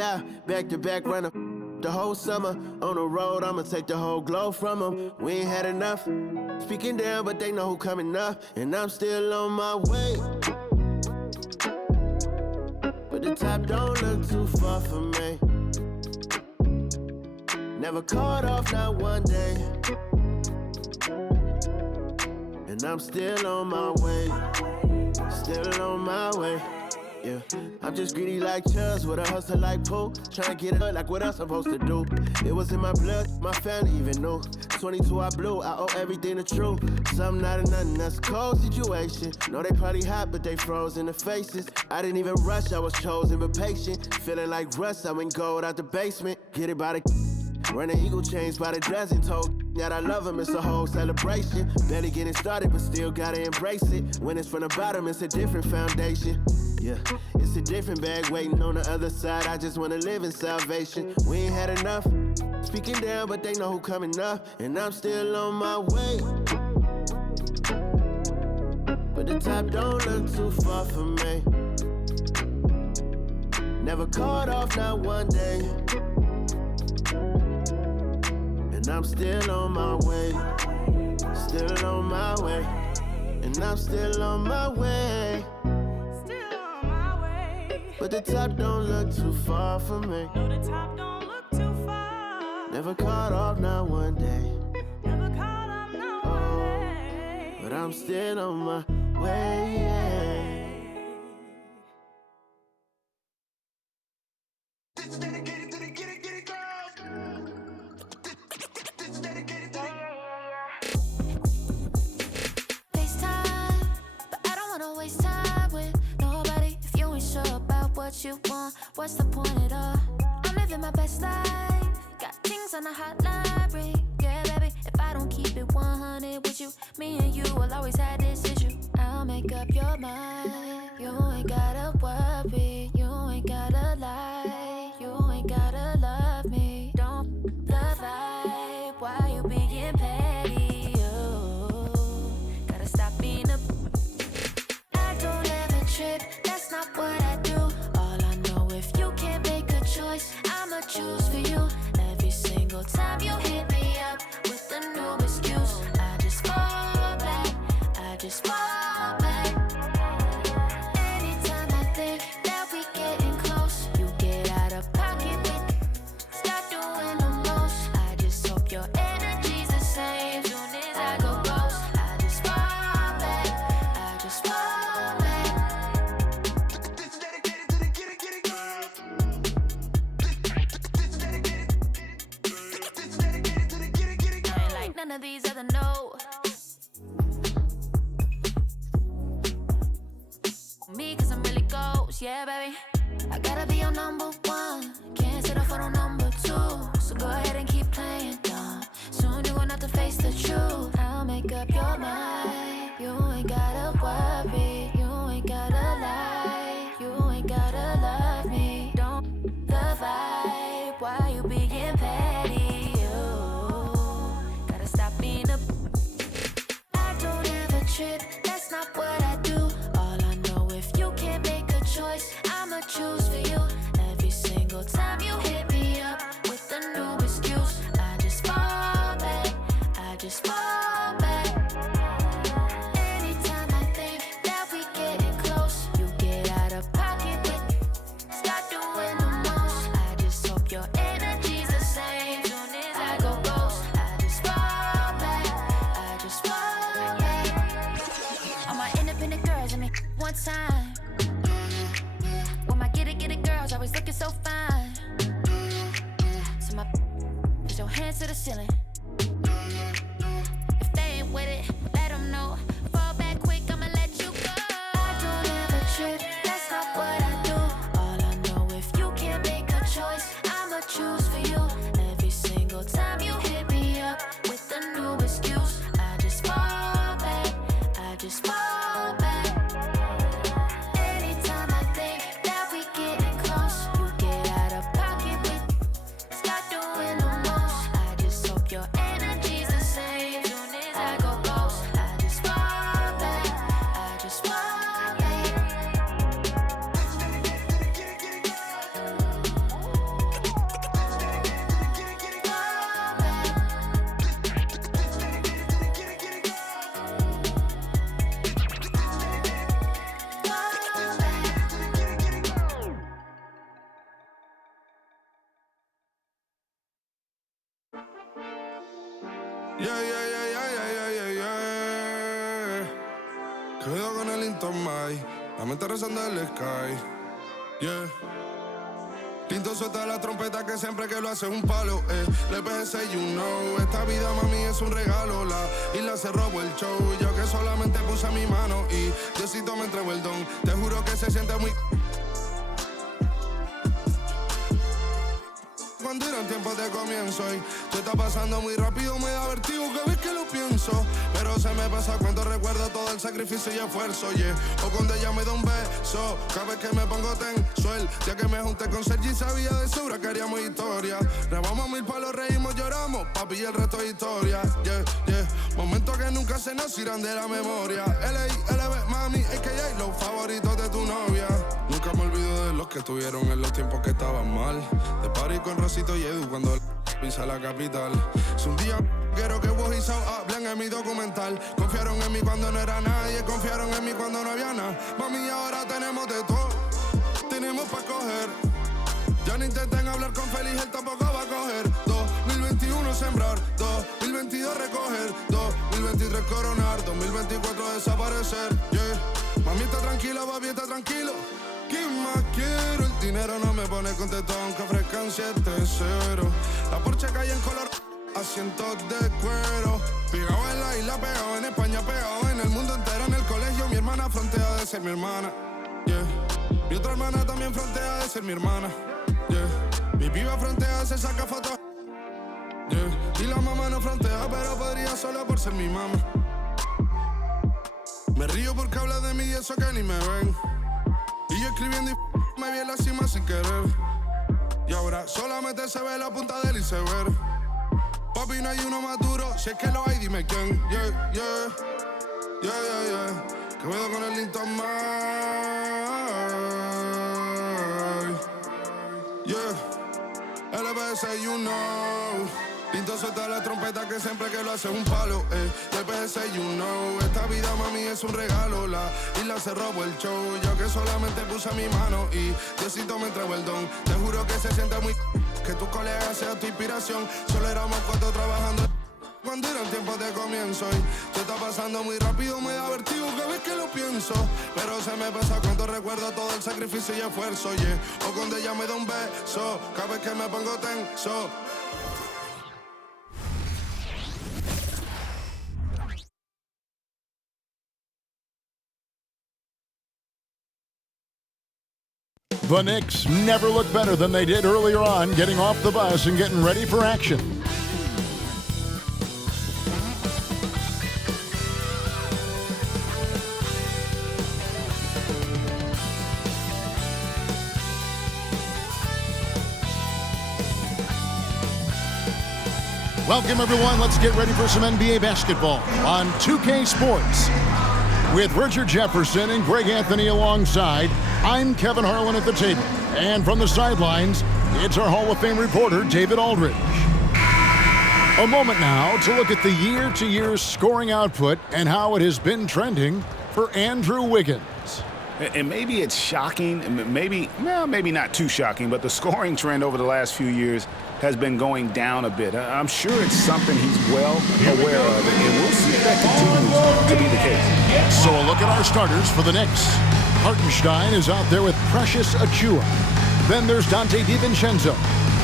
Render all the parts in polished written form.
out, back to back runner. The whole summer on the road, I'ma take the whole globe from them. We ain't had enough. Speaking down, but they know who coming up, and I'm still on my way. But the top don't look too far for me. Never caught off, not one day. And I'm still on my way. Still on my way. Yeah, I'm just greedy like Chuz with a hustle like Pooh. Tryna get it like what I'm supposed to do. It was in my blood, my family even knew. 22 I blew, I owe everything to true. Something not of nothing, that's a cold situation. Know they probably hot, but they froze in the faces. I didn't even rush, I was chosen but patient. Feeling like Russ, I went gold out the basement. Get it by the running eagle chains by the dozen. Told that I love him, it's a whole celebration. Barely getting started, but still gotta embrace it. When it's from the bottom, it's a different foundation. Yeah, it's a different bag waiting on the other side. I just wanna live in salvation. We ain't had enough. Speaking down, but they know who coming up, and I'm still on my way. But the top don't look too far for me. Never caught off, not one day. And I'm still on my way. Still on my way. And I'm still on my way. But the top don't look too far for me. No, the top don't look too far. Never caught off, not one day. Never caught off, not one day. But I'm still on my way. This is dedicated to the get it girls. This is dedicated to the FaceTime, but I don't wanna waste time with nobody if you ain't sure about what you want. What's the point at all? I'm living my best life. Got things on the hotline ring. Yeah, baby, if I don't keep it 100 with you, me and you will always have this issue. I'll make up your mind. You ain't gotta worry. You ain't gotta lie. You ain't gotta love me. Don't the vibe. Why you being petty? You gotta stop being a. I don't ever trip. That's not what I do. All I know, if you can't make a choice, I'ma choose for you. Every single time you hit me up with a new excuse, I just fall back. I just fall back. Anytime I think that we getting close, you get out of pocket with. Start doing the most. I just hope your energy's the same. Soon as I go ghost, I just fall back. I just fall back. This is dedicated to the get it girls. This is dedicated to the get it I ain't like none of these other no. Me, cause I'm really ghost, yeah, baby. I gotta be your number one. Can't settle for no number two. So go ahead and keep playing dumb. Soon you're gonna have to face the truth. I'll make up your mind. You ain't gotta worry. You ain't gotta lie. You ain't gotta love me. Don't the vibe. Why you being petty? You gotta stop being a. I don't ever trip. That's not what I do. All I know, if you can't make a choice, I'ma choose for you. Every single time you hit me up with a new excuse, I just fall back. I just fall back. Anytime I think that we getting close, you get out of pocket with. Start doing the most. I just hope your energy's the same. Soon as I go ghost, I just fall back. I just fall back. All my independent girls, I mean, one time. When my get it girls always looking so fine. So my put your hands to the ceiling. If they ain't with it, let them know. Fall back quick, I'ma let you go. I don't ever trip, that's not what I do. All I know, if you can't make a choice, I'ma choose for you. Every single time you hit me up with a new excuse, I just fall back. I just fall back. Anytime I think that we getting close, you get out of pocket with. Start doing the most. I just hope your Yeah, yeah, yeah, yeah, yeah, yeah, yeah, yeah. Quedo con el Intomai, la mente rezando el sky. Yeah. Tinto suelta la trompeta que siempre que lo hace es un palo, Le PS, you know. Esta vida, mami, es un regalo. La isla se robó el show. Yo que solamente puse mi mano y Diosito me entregó el don. Te juro que se siente muy... Cuando eran tiempos de comienzo y tú está pasando muy rápido, me da vertigo cada vez que lo pienso. Pero se me pasa cuando recuerdo todo el sacrificio y esfuerzo, yeah. O cuando ella me da un beso, cada vez que me pongo tenso. El día que me junté con Sergi sabía de sobra que haríamos historia. Grabamos 1000 palos, reímos, lloramos, papi, y el resto es historia, yeah, yeah. Momentos que nunca se nos irán de la memoria. LB, mami, a.k.a. los favoritos de tu novia. Nunca me olvido de los que estuvieron en los tiempos que estaban mal. De party con Rosito y Edu cuando pisa la capital. Si un día quiero que vos y Sao hablen en mi documental. Confiaron en mí cuando no era nadie, confiaron en mí cuando no había nada. Mami, ahora tenemos de todo, tenemos pa' coger. Ya no intenten hablar con Feliz, él tampoco va a coger. 2021 sembrar, 2022 recoger, 2023 coronar, 2024 desaparecer, yeah. Mami está tranquila, papi está tranquilo. ¿Qué más quiero? El dinero no me pone contento aunque ofrezcan 7-0. La Porsche cae en color, asientos de cuero. Pegado en la isla, pegado en España, pegado en el mundo entero. En el colegio mi hermana frontea de ser mi hermana, yeah. Mi otra hermana también frontea de ser mi hermana, yeah. Mi piba frontea, se saca fotos, yeah. Y la mamá no frontea, pero podría solo por ser mi mamá. Me río porque habla de mí y eso que ni me ven. Y yo escribiendo y me vi en la cima sin querer. Y ahora solamente se ve la punta del iceberg. Papi, no hay uno más duro, si es que lo hay, dime quién. Yeah, yeah, yeah, yeah, yeah. Que puedo con el Linton May. Yeah, LBS, you know. Tinto suelta la trompeta que siempre que lo hace es un palo, LBS, you know. Esta vida, mami, es un regalo. La isla se robó el show. Yo que solamente puse mi mano y Diosito me entregó el don. Te juro que se siente muy... que tu colega sea tu inspiración. Solo éramos 4 trabajando cuando eran tiempos de comienzo y te está pasando muy rápido, me da vertigo cada vez que lo pienso. Pero se me pasa cuando recuerdo todo el sacrificio y esfuerzo, yeah. O cuando ella me da un beso, cada vez que me pongo tenso. The Knicks never looked better than they did earlier on, getting off the bus and getting ready for action. Welcome, everyone. Let's get ready for some NBA basketball on 2K Sports. With Richard Jefferson and Greg Anthony alongside, I'm Kevin Harlan at the table. And from the sidelines, it's our Hall of Fame reporter, David Aldridge. A moment now to look at the year-to-year scoring output and how it has been trending for Andrew Wiggins. And maybe it's shocking, maybe not too shocking, but the scoring trend over the last few years has been going down a bit. I'm sure it's something he's well aware of, and we'll see if that continues to be the case. So a look at our starters for the Knicks. Hartenstein is out there with Precious Achiuwa. Then there's Dante DiVincenzo.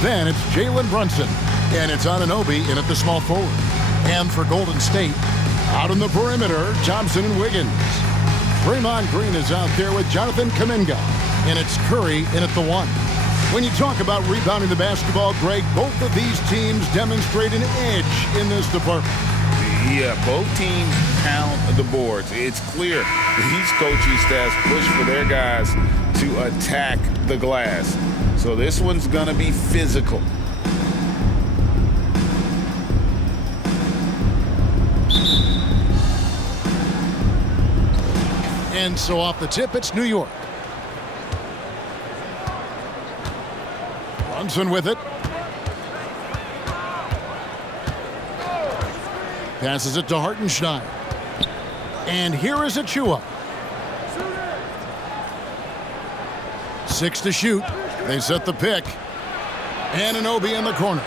Then it's Jalen Brunson. And it's Anunoby in at the small forward. And for Golden State, out on the perimeter, Thompson and Wiggins. Draymond Green is out there with Jonathan Kuminga. And it's Curry in at the 1. When you talk about rebounding the basketball, Greg, both of these teams demonstrate an edge in this department. Yeah, both teams pound the boards. It's clear these coaching staffs push for their guys to attack the glass. So this one's going to be physical. And so off the tip, it's New York. Brunson with it. Passes it to Hartenstein. And here is Achiuwa. 6 to shoot. They set the pick. Anunoby in the corner.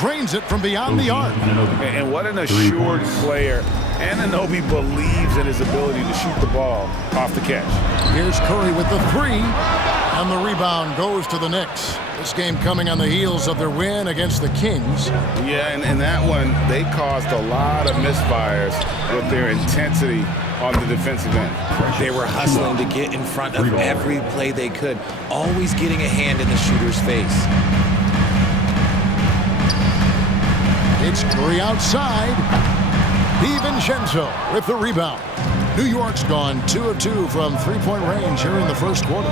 Drains it from beyond the arc. And what an assured player. Anunoby believes in his ability to shoot the ball off the catch. Here's Curry with the three. And the rebound goes to the Knicks. This game coming on the heels of their win against the Kings. Yeah, and that one, they caused a lot of misfires with their intensity on the defensive end. They were hustling to get in front of every play they could, always getting a hand in the shooter's face. It's Curry outside. DiVincenzo with the rebound. New York's gone 2 of 2 from three-point range here in the first quarter.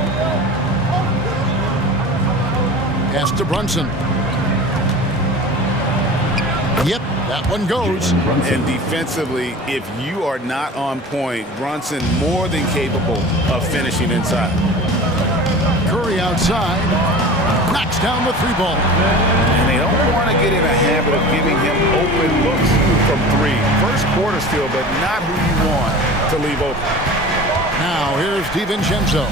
Pass to Brunson. Yep, that one goes. And defensively, if you are not on point, Brunson more than capable of finishing inside. Curry outside. Knocks down the three ball. And they don't want to get in a habit of giving him open looks from three. First quarter still, but not who you want to leave open. Now here's DiVincenzo.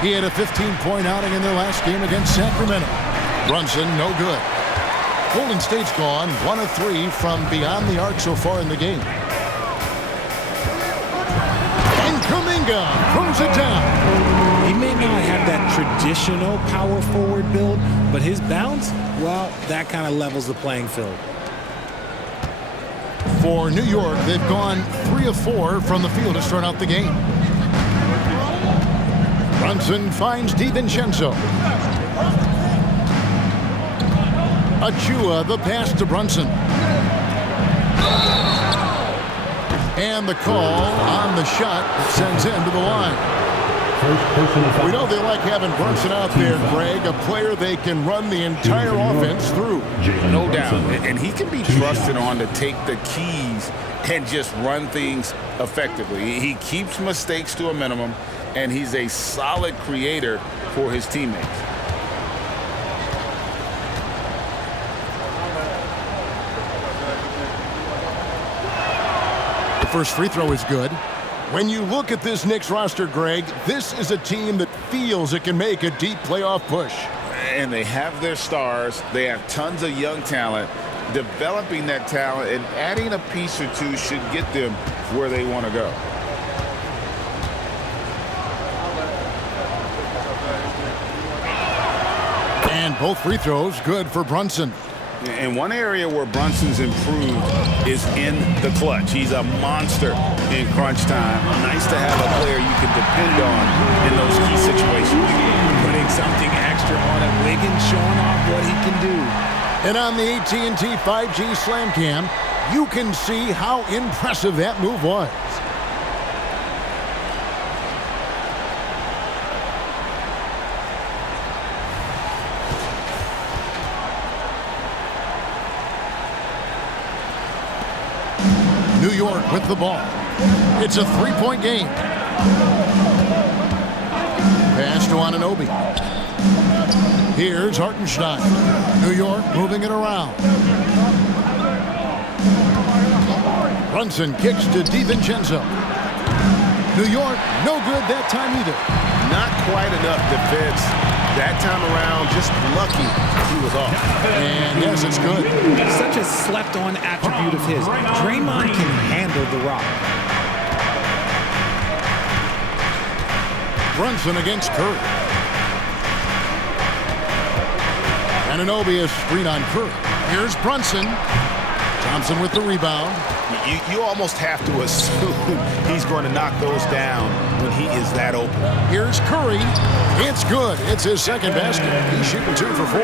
He had a 15-point outing in their last game against Sacramento. Brunson, no good. Golden State's gone 1 of 3 from beyond the arc so far in the game. And Kuminga throws it down. He may not have that traditional power forward build, but his bounce, well, that kind of levels the playing field. For New York, they've gone 3 of 4 from the field to start out the game. Brunson finds DiVincenzo. Achua, the pass to Brunson. And the call on the shot that sends him to the line. We know they like having Brunson out there, Greg, a player they can run the entire offense through. No doubt. And he can be trusted on to take the keys and just run things effectively. He keeps mistakes to a minimum, and he's a solid creator for his teammates. The first free throw is good. When you look at this Knicks roster, Greg, this is a team that feels it can make a deep playoff push. And they have their stars. They have tons of young talent. Developing that talent and adding a piece or two should get them where they want to go. And both free throws good for Brunson. And one area where Brunson's improved is in the clutch. He's a monster in crunch time. Nice to have a player you can depend on in those key situations. Putting something extra on it. Wiggins showing off what he can do. And on the AT&T 5G Slam Cam, you can see how impressive that move was. New York with the ball. It's a three-point game. Pass to Anunoby. Here's Hartenstein. New York moving it around. Brunson kicks to DiVincenzo. New York, no good that time either. Not quite enough defense that time around. Just lucky he was off. And yes, it's good. Such a slept-on attribute of his. Draymond can handle the rock. Brunson against Curry. Anunoby is screen on Curry. Here's Brunson. Thompson with the rebound. You almost have to assume he's going to knock those down when he is that open. Here's Curry. It's good. It's his second basket. He's shooting 2 for 4.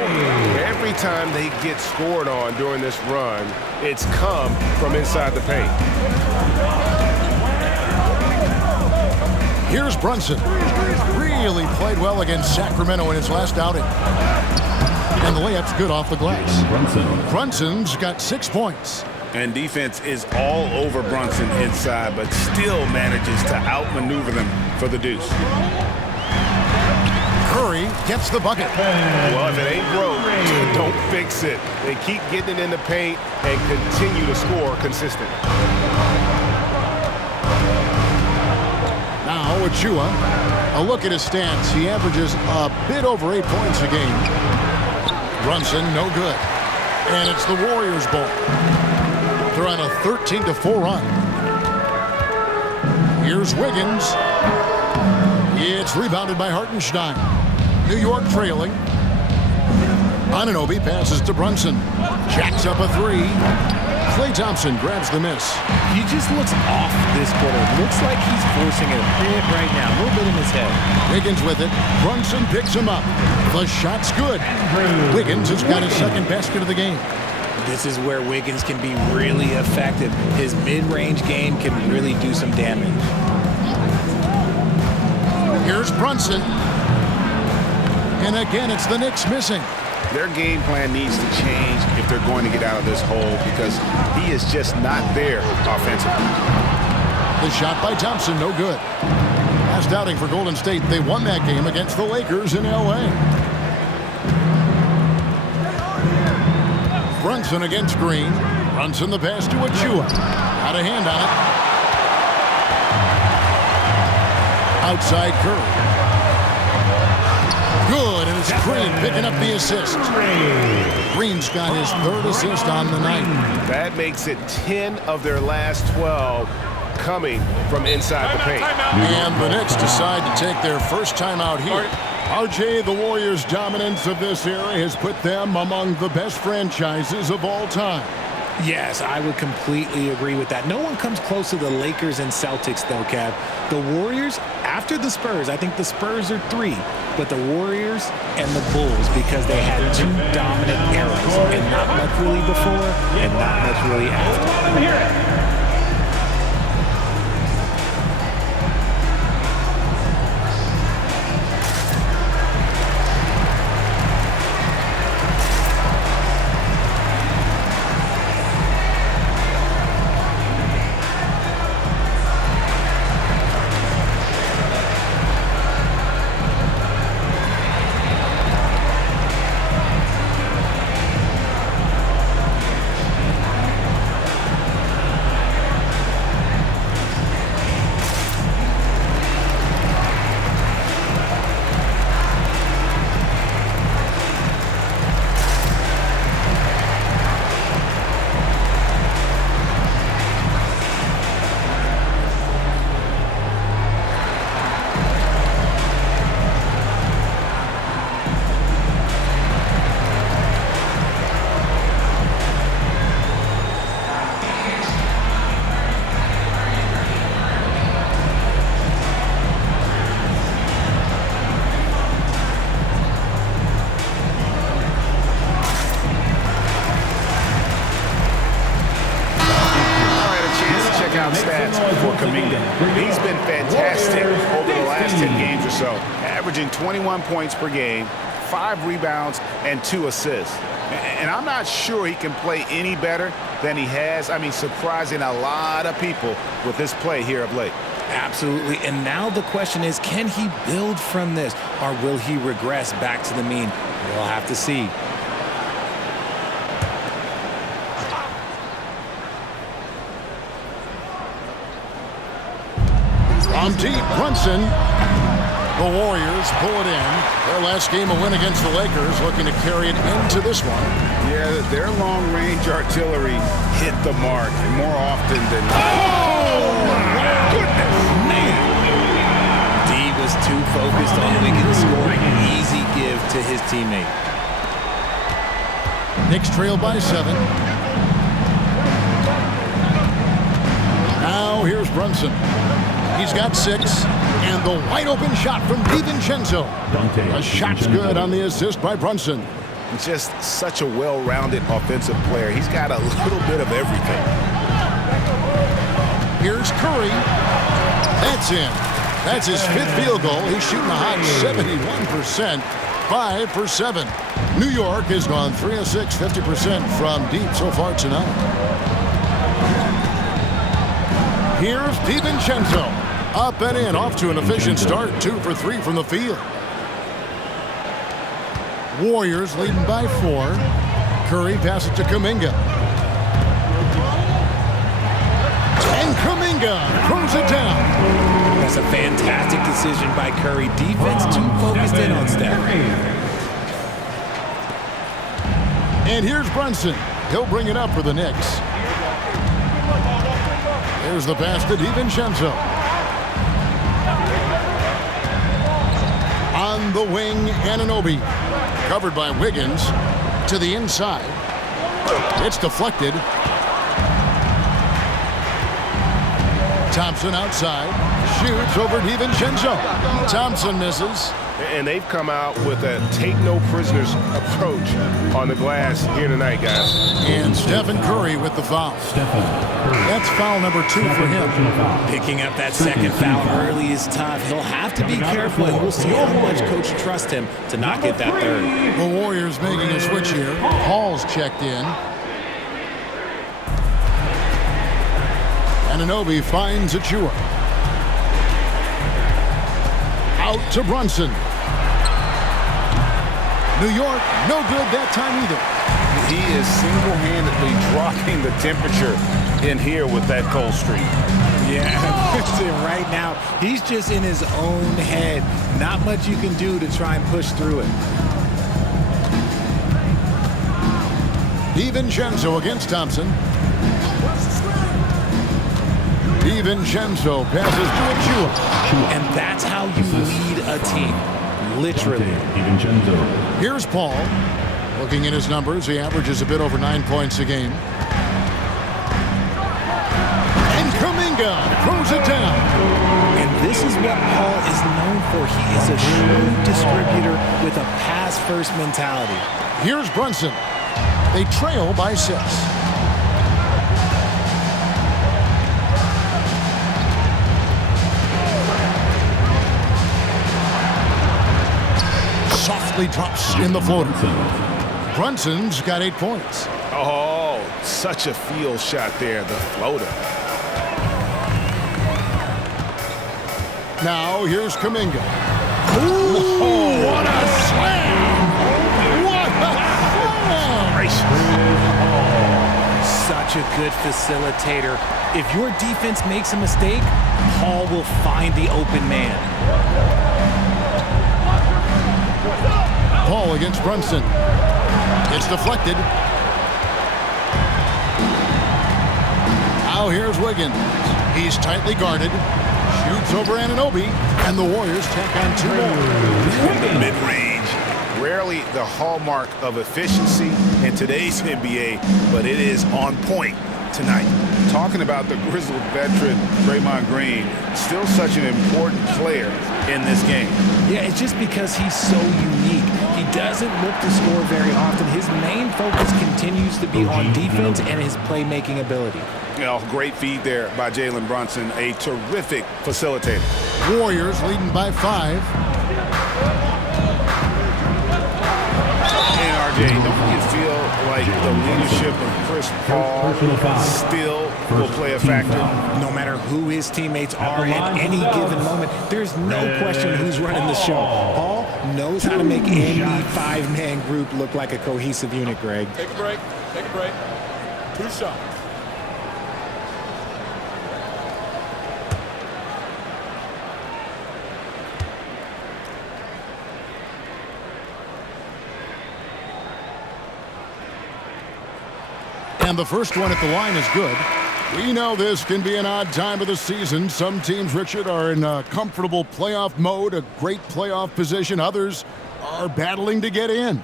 Every time they get scored on during this run, it's come from inside the paint. Here's Brunson. Really played well against Sacramento in his last outing. And the layup's good off the glass. Brunson's got 6 points. And defense is all over Brunson inside, but still manages to outmaneuver them for the deuce. Curry gets the bucket. Well, if it ain't broke, don't fix it. They keep getting it in the paint and continue to score consistent. Now Achua. A look at his stats. He averages a bit over 8 points a game. Brunson, no good. And it's the Warriors' ball. They're on a 13-4 run. Here's Wiggins. It's rebounded by Hartenstein. New York trailing. Anunoby passes to Brunson. Jacks up a three. Klay Thompson grabs the miss. He just looks off this quarter. Looks like he's forcing it a bit right now. A little bit in his head. Wiggins with it. Brunson picks him up. The shot's good. Wiggins has got his second basket of the game. This is where Wiggins can be really effective. His mid-range game can really do some damage. Here's Brunson. And again, it's the Knicks missing. Their game plan needs to change if they're going to get out of this hole because he is just not there offensively. The shot by Thompson, no good. Last outing for Golden State, they won that game against the Lakers in L.A. Brunson against Green. Brunson the pass to Achua. Got a hand on it. Outside Curry. Good, and it's Green picking up the assist. Green's got his third assist on the night. That makes it 10 of their last 12 coming from inside the paint. And the Knicks decide to take their first timeout here. RJ, the Warriors' dominance of this era has put them among the best franchises of all time. Yes, I would completely agree with that. No one comes close to the Lakers and Celtics, though, Kev. The Warriors, after the Spurs, I think the Spurs are 3, but the Warriors and the Bulls, because they had 2 dominant eras, and not much really before, and not much really after. He's been fantastic over the last 10 games or so, averaging 21 points per game, 5 rebounds, and 2 assists. And I'm not sure he can play any better than he has. I mean, surprising a lot of people with this play here of late. Absolutely. And now the question is, can he build from this, or will he regress back to the mean? We'll have to see. From deep, Brunson. The Warriors pull it in. Their last game a win against the Lakers, looking to carry it into this one. Yeah, their long-range artillery hit the mark more often than not. Oh, goodness, man. D was too focused on Wiggins scoring. Easy give to his teammate. Knicks trail by 7. Now here's Brunson. He's got 6, and the wide-open shot from DiVincenzo. A shot's good on the assist by Brunson. Just such a well-rounded offensive player. He's got a little bit of everything. Here's Curry. That's in. That's his 5th field goal. He's shooting a hot 71%, 5 for 7. New York has gone 3 of 6, 50% from deep so far tonight. Here's DiVincenzo. Up and in, off to an efficient start. 2 for 3 from the field. Warriors leading by 4. Curry passes to Kuminga. And Kuminga throws it down. That's a fantastic decision by Curry. Defense too focused in on Steph. And here's Brunson. He'll bring it up for the Knicks. There's the pass to DiVincenzo. On the wing, Anunoby. Covered by Wiggins. To the inside. It's deflected. Thompson outside. Shoots over DiVincenzo. Thompson misses. And they've come out with a take-no-prisoners approach on the glass here tonight, guys. And Stephen Curry with the foul. That's foul number 2 for him. Picking up that second foul early is tough. He'll have to be careful, and we'll see how much coach trusts him to not get that third. The Warriors making a switch here. Hall's checked in. Anunoby finds Achua. Out to Brunson. New York, no good that time either. He is single-handedly dropping the temperature in here with that cold streak. Yeah, right now, he's just in his own head. Not much you can do to try and push through it. DiVincenzo against Thompson. DiVincenzo passes to Achua. And that's how you lead a team. Literally. Here's Paul. Looking at his numbers, he averages a bit over 9 points a game. And Kuminga throws it down. And this is what Paul is known for. He is a shrewd distributor with a pass-first mentality. Here's Brunson. They trail by 6. Softly drops in the floater. Brunson's got 8 points. Oh, such a field shot there, the floater. Now here's Kuminga. Ooh, what a slam! What a slam! Such a good facilitator. If your defense makes a mistake, Paul will find the open man. Paul against Brunson. It's deflected. Now here's Wiggins. He's tightly guarded. Shoots over Anunoby. And the Warriors tack on 2 more. Mid-range. Rarely the hallmark of efficiency in today's NBA, but it is on point tonight. Talking about the grizzled veteran Draymond Green, still such an important player in this game. Yeah, it's just because he's so unique. He doesn't look to score very often. His main focus continues to be on defense and his playmaking ability. You know, great feed there by Jalen Brunson, a terrific facilitator. Warriors leading by 5. And RJ, don't you feel like the leadership of Chris Paul still will play a factor? No matter who his teammates are at any given moment, there's no question who's running the show. Paul knows how to make any 5-man group look like a cohesive unit, Greg. Take a break. Take a break. 2 shots. And the first one at the line is good. We know this can be an odd time of the season. Some teams, Richard, are in a comfortable playoff mode, a great playoff position. Others are battling to get in.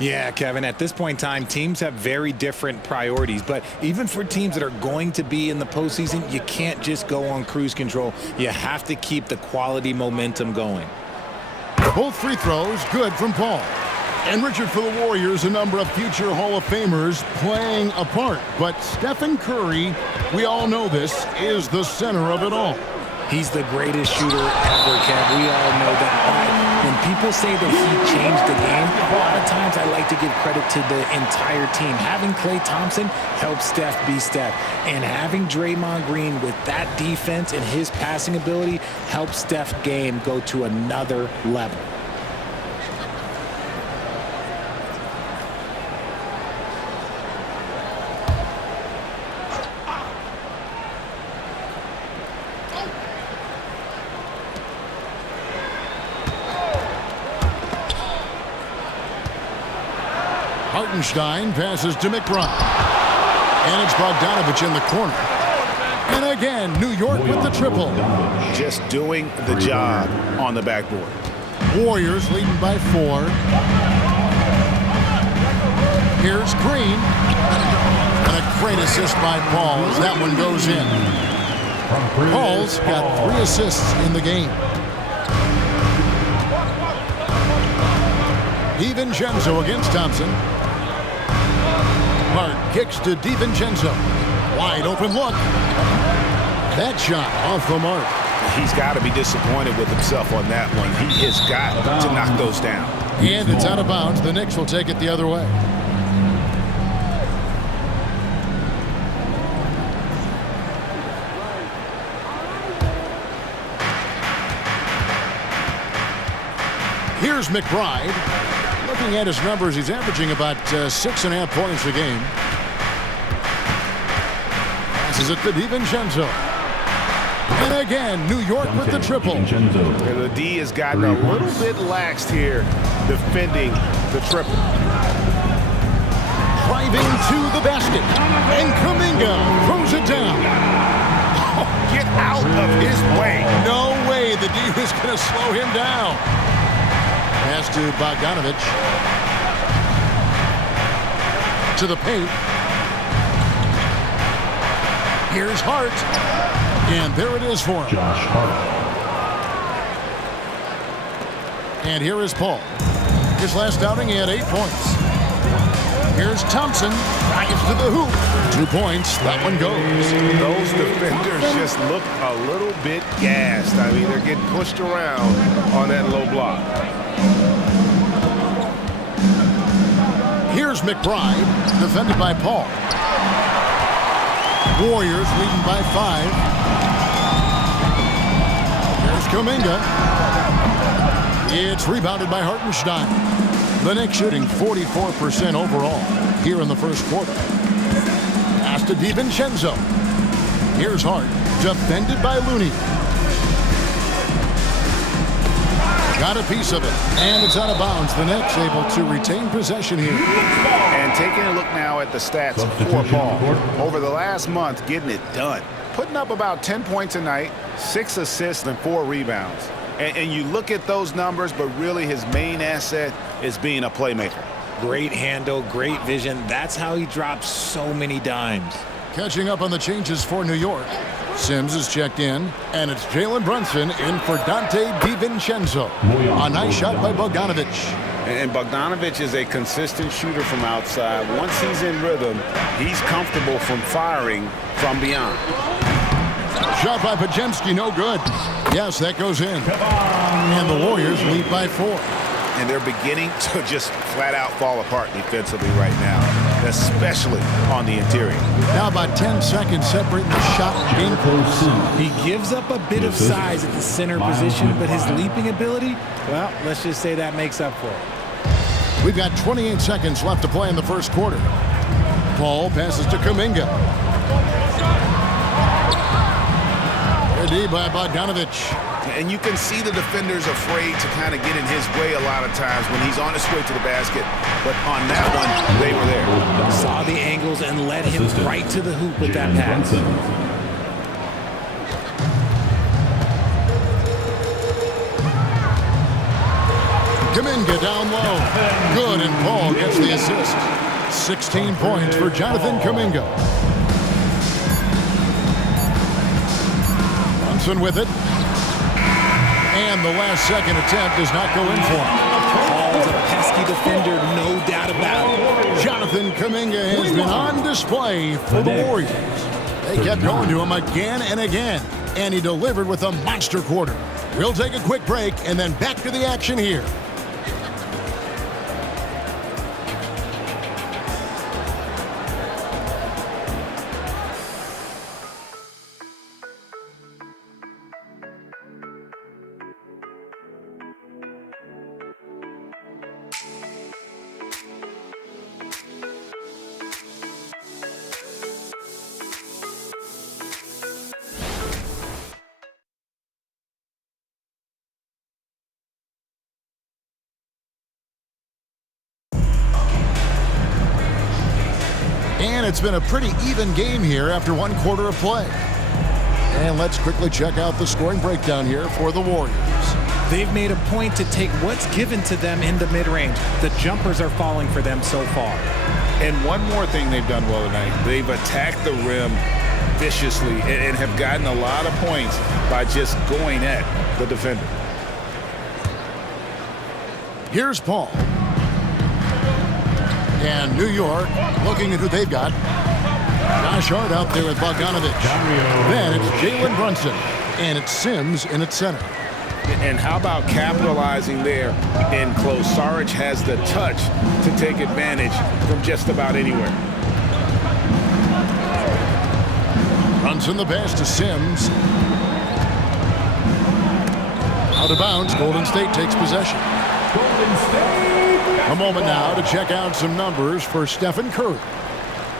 Yeah, Kevin, at this point in time, teams have very different priorities. But even for teams that are going to be in the postseason, you can't just go on cruise control. You have to keep the quality momentum going. Both free throws good from Paul. And Richard, for the Warriors, a number of future Hall of Famers playing a part. But Stephen Curry, we all know this, is the center of it all. He's the greatest shooter ever, Kev. We all know that. When people say that he changed the game, a lot of times I like to give credit to the entire team. Having Klay Thompson helps Steph be Steph. And having Draymond Green with that defense and his passing ability helps Steph's game go to another level. Hartenstein passes to McBride. And it's Bogdanovich in the corner. And again, New York with the triple. Just doing the job on the backboard. Warriors leading by 4. Here's Green. And a great assist by Paul as that one goes in. Paul's got 3 assists in the game. DiVincenzo against Thompson. Hart kicks to DiVincenzo. Wide open look. That shot off the mark. He's got to be disappointed with himself on that one. He has got to knock those down. And it's out of bounds. The Knicks will take it the other way. Here's McBride. Looking at his numbers, he's averaging about 6.5 points a game. Passes it to DiVincenzo. And again, New York with the triple. And the D has gotten a little bit laxed here defending the triple. Driving to the basket. And Kuminga throws it down. Oh, get out of his way. No way the D is going to slow him down. Pass to Bogdanovich. To the paint. Here's Hart. And there it is for him. Josh Hart. And here is Paul. His last outing, he had 8 points. Here's Thompson. Drives to the hoop. 2 points. That one goes. Those defenders just look a little bit gassed. I mean, they're getting pushed around on that low block. Here's McBride, defended by Paul. Warriors leading by 5. Here's Kuminga. It's rebounded by Hartenstein. The Knicks shooting 44% overall here in the first quarter. Pass to DiVincenzo. Here's Hart, defended by Looney. Got a piece of it, and it's out of bounds. The Knicks able to retain possession here. And taking a look now at the stats for Paul. Over the last month, getting it done. Putting up about 10 points a night, 6 assists, and 4 rebounds. And you look at those numbers, but really his main asset is being a playmaker. Great handle, great vision. That's how he drops so many dimes. Catching up on the changes for New York. Sims is checked in, and it's Jalen Brunson in for Dante DiVincenzo. A nice shot by Bogdanovich. And Bogdanovich is a consistent shooter from outside. Once he's in rhythm, he's comfortable from firing from beyond. Shot by Pajemski, no good. Yes, that goes in. And the Warriors lead by 4. And they're beginning to just flat out fall apart defensively right now, especially on the interior. Now about 10 seconds separating the shot and close. He gives up a bit of size at the center position, but his leaping ability, well, let's just say that makes up for it. We've got 28 seconds left to play in the first quarter. Paul passes to Kuminga. D by Bogdanovich. And you can see the defenders afraid to kind of get in his way a lot of times when he's on his way to the basket. But on that one, they were there. Saw the angles and led him right to the hoop with that pass. Kuminga down low. Good, and Paul gets the assist. 16 points for Jonathan Kuminga. Brunson with it. And the last second attempt does not go in for him. Paul's a pesky defender, no doubt about it. Jonathan Kuminga has been on display for the Warriors. They kept going to him again and again, and he delivered with a monster quarter. We'll take a quick break and then back to the action here. And it's been a pretty even game here after 1 quarter of play. And let's quickly check out the scoring breakdown here for the Warriors. They've made a point to take what's given to them in the mid-range. The jumpers are falling for them so far. And one more thing they've done well tonight. They've attacked the rim viciously and have gotten a lot of points by just going at the defender. Here's Paul. And New York looking at who they've got. Josh Hart out there with Bogdanovich. Then it's Jalen Brunson. And it's Sims in its center. And how about capitalizing there in close? Saric has the touch to take advantage from just about anywhere. Brunson the pass to Sims. Out of bounds. Golden State takes possession. A moment now to check out some numbers for Stephen Curry.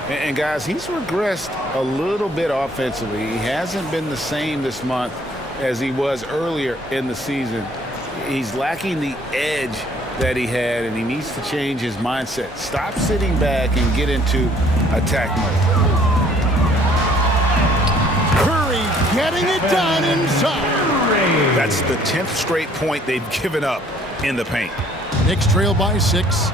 And guys, he's regressed a little bit offensively. He hasn't been the same this month as he was earlier in the season. He's lacking the edge that he had, and he needs to change his mindset. Stop sitting back and get into attack mode. Curry getting it done inside. That's the 10th straight point they've given up in the paint. Knicks trail by 6.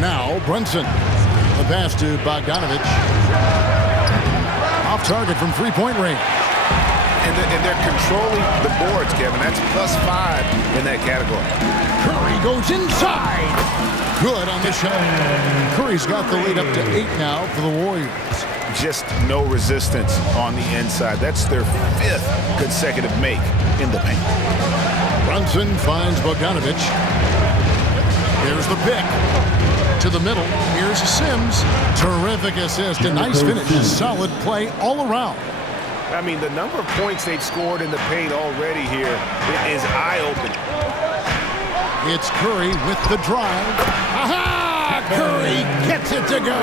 Now Brunson. The pass to Bogdanovich. Off target from three-point range. And they're controlling the boards, Kevin. That's +5 in that category. Curry goes inside. Good on the shot. Curry's got the lead up to 8 now for the Warriors. Just no resistance on the inside. That's their 5th consecutive make in the paint. Brunson finds Bogdanovich. Here's the pick. To the middle. Here's Sims. Terrific assist. A nice finish. Solid play all around. I mean, the number of points they've scored in the paint already here is eye-opening. It's Curry with the drive. Aha! Curry gets it to go.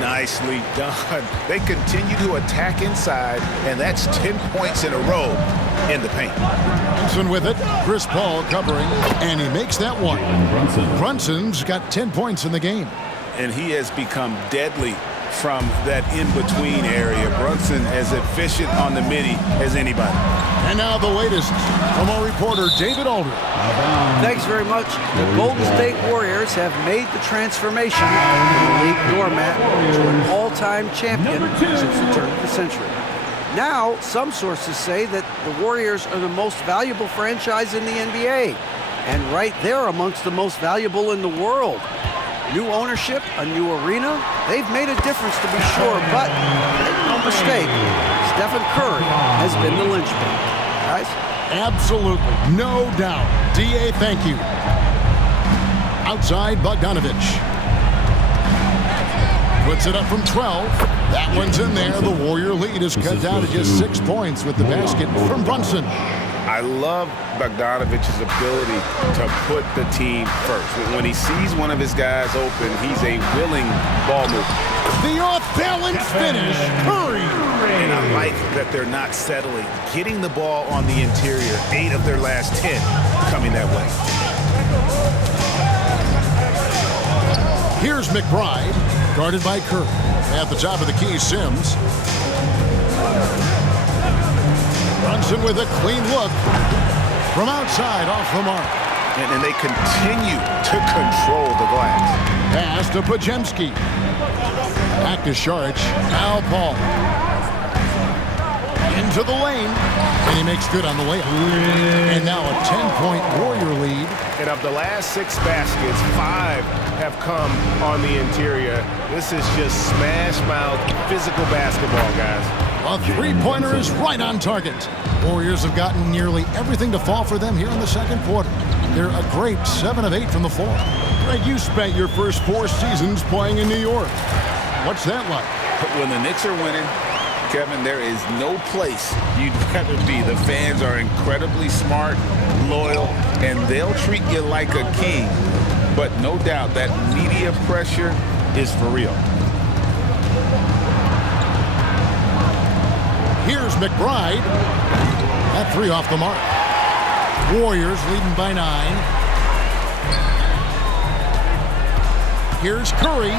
Nicely done. They continue to attack inside, and that's 10 points in a row in the paint. Brunson with it. Chris Paul covering, and he makes that one. Brunson's got 10 points in the game. And he has become deadly from that in-between area. Brunson as efficient on the midi as anybody. And now the latest from our reporter, David Aldridge. Thanks very much. The Golden State Warriors have made the transformation from the league doormat to an all-time champion since the turn of the century. Now, some sources say that the Warriors are the most valuable franchise in the NBA, and right there amongst the most valuable in the world. New ownership, a new arena, they've made a difference to be sure, but make no mistake, Stephen Curry has been the linchpin. Guys? Absolutely, no doubt. D.A., thank you. Outside, Bogdanovich. Puts it up from 12. That one's in there. The Warrior lead is cut down to just 6 points with the basket from Brunson. I love Bogdanovich's ability to put the team first. When he sees one of his guys open, he's a willing ball mover. The off-balance finish, Curry. And I like that they're not settling. Getting the ball on the interior, 8 of their last 10 coming that way. Here's McBride, guarded by Curry. At the top of the key, Sims. Brunson with a clean look from outside off the mark. And they continue to control the glass. Pass to Pajemski. Back to Saric. Now Paul. Into the lane. And he makes good on the layup. And now a 10-point Warrior lead. And of the last 6 baskets, 5 have come on the interior. This is just smash-mouth physical basketball, guys. A three-pointer is right on target. Warriors have gotten nearly everything to fall for them here in the second quarter. They're a great 7 of 8 from the floor. Greg, you spent your first 4 seasons playing in New York. What's that like? When the Knicks are winning, Kevin, there is no place you'd rather be. The fans are incredibly smart, loyal, and they'll treat you like a king. But no doubt that media pressure is for real. Here's McBride. That 3 off the mark. Warriors leading by 9. Here's Curry.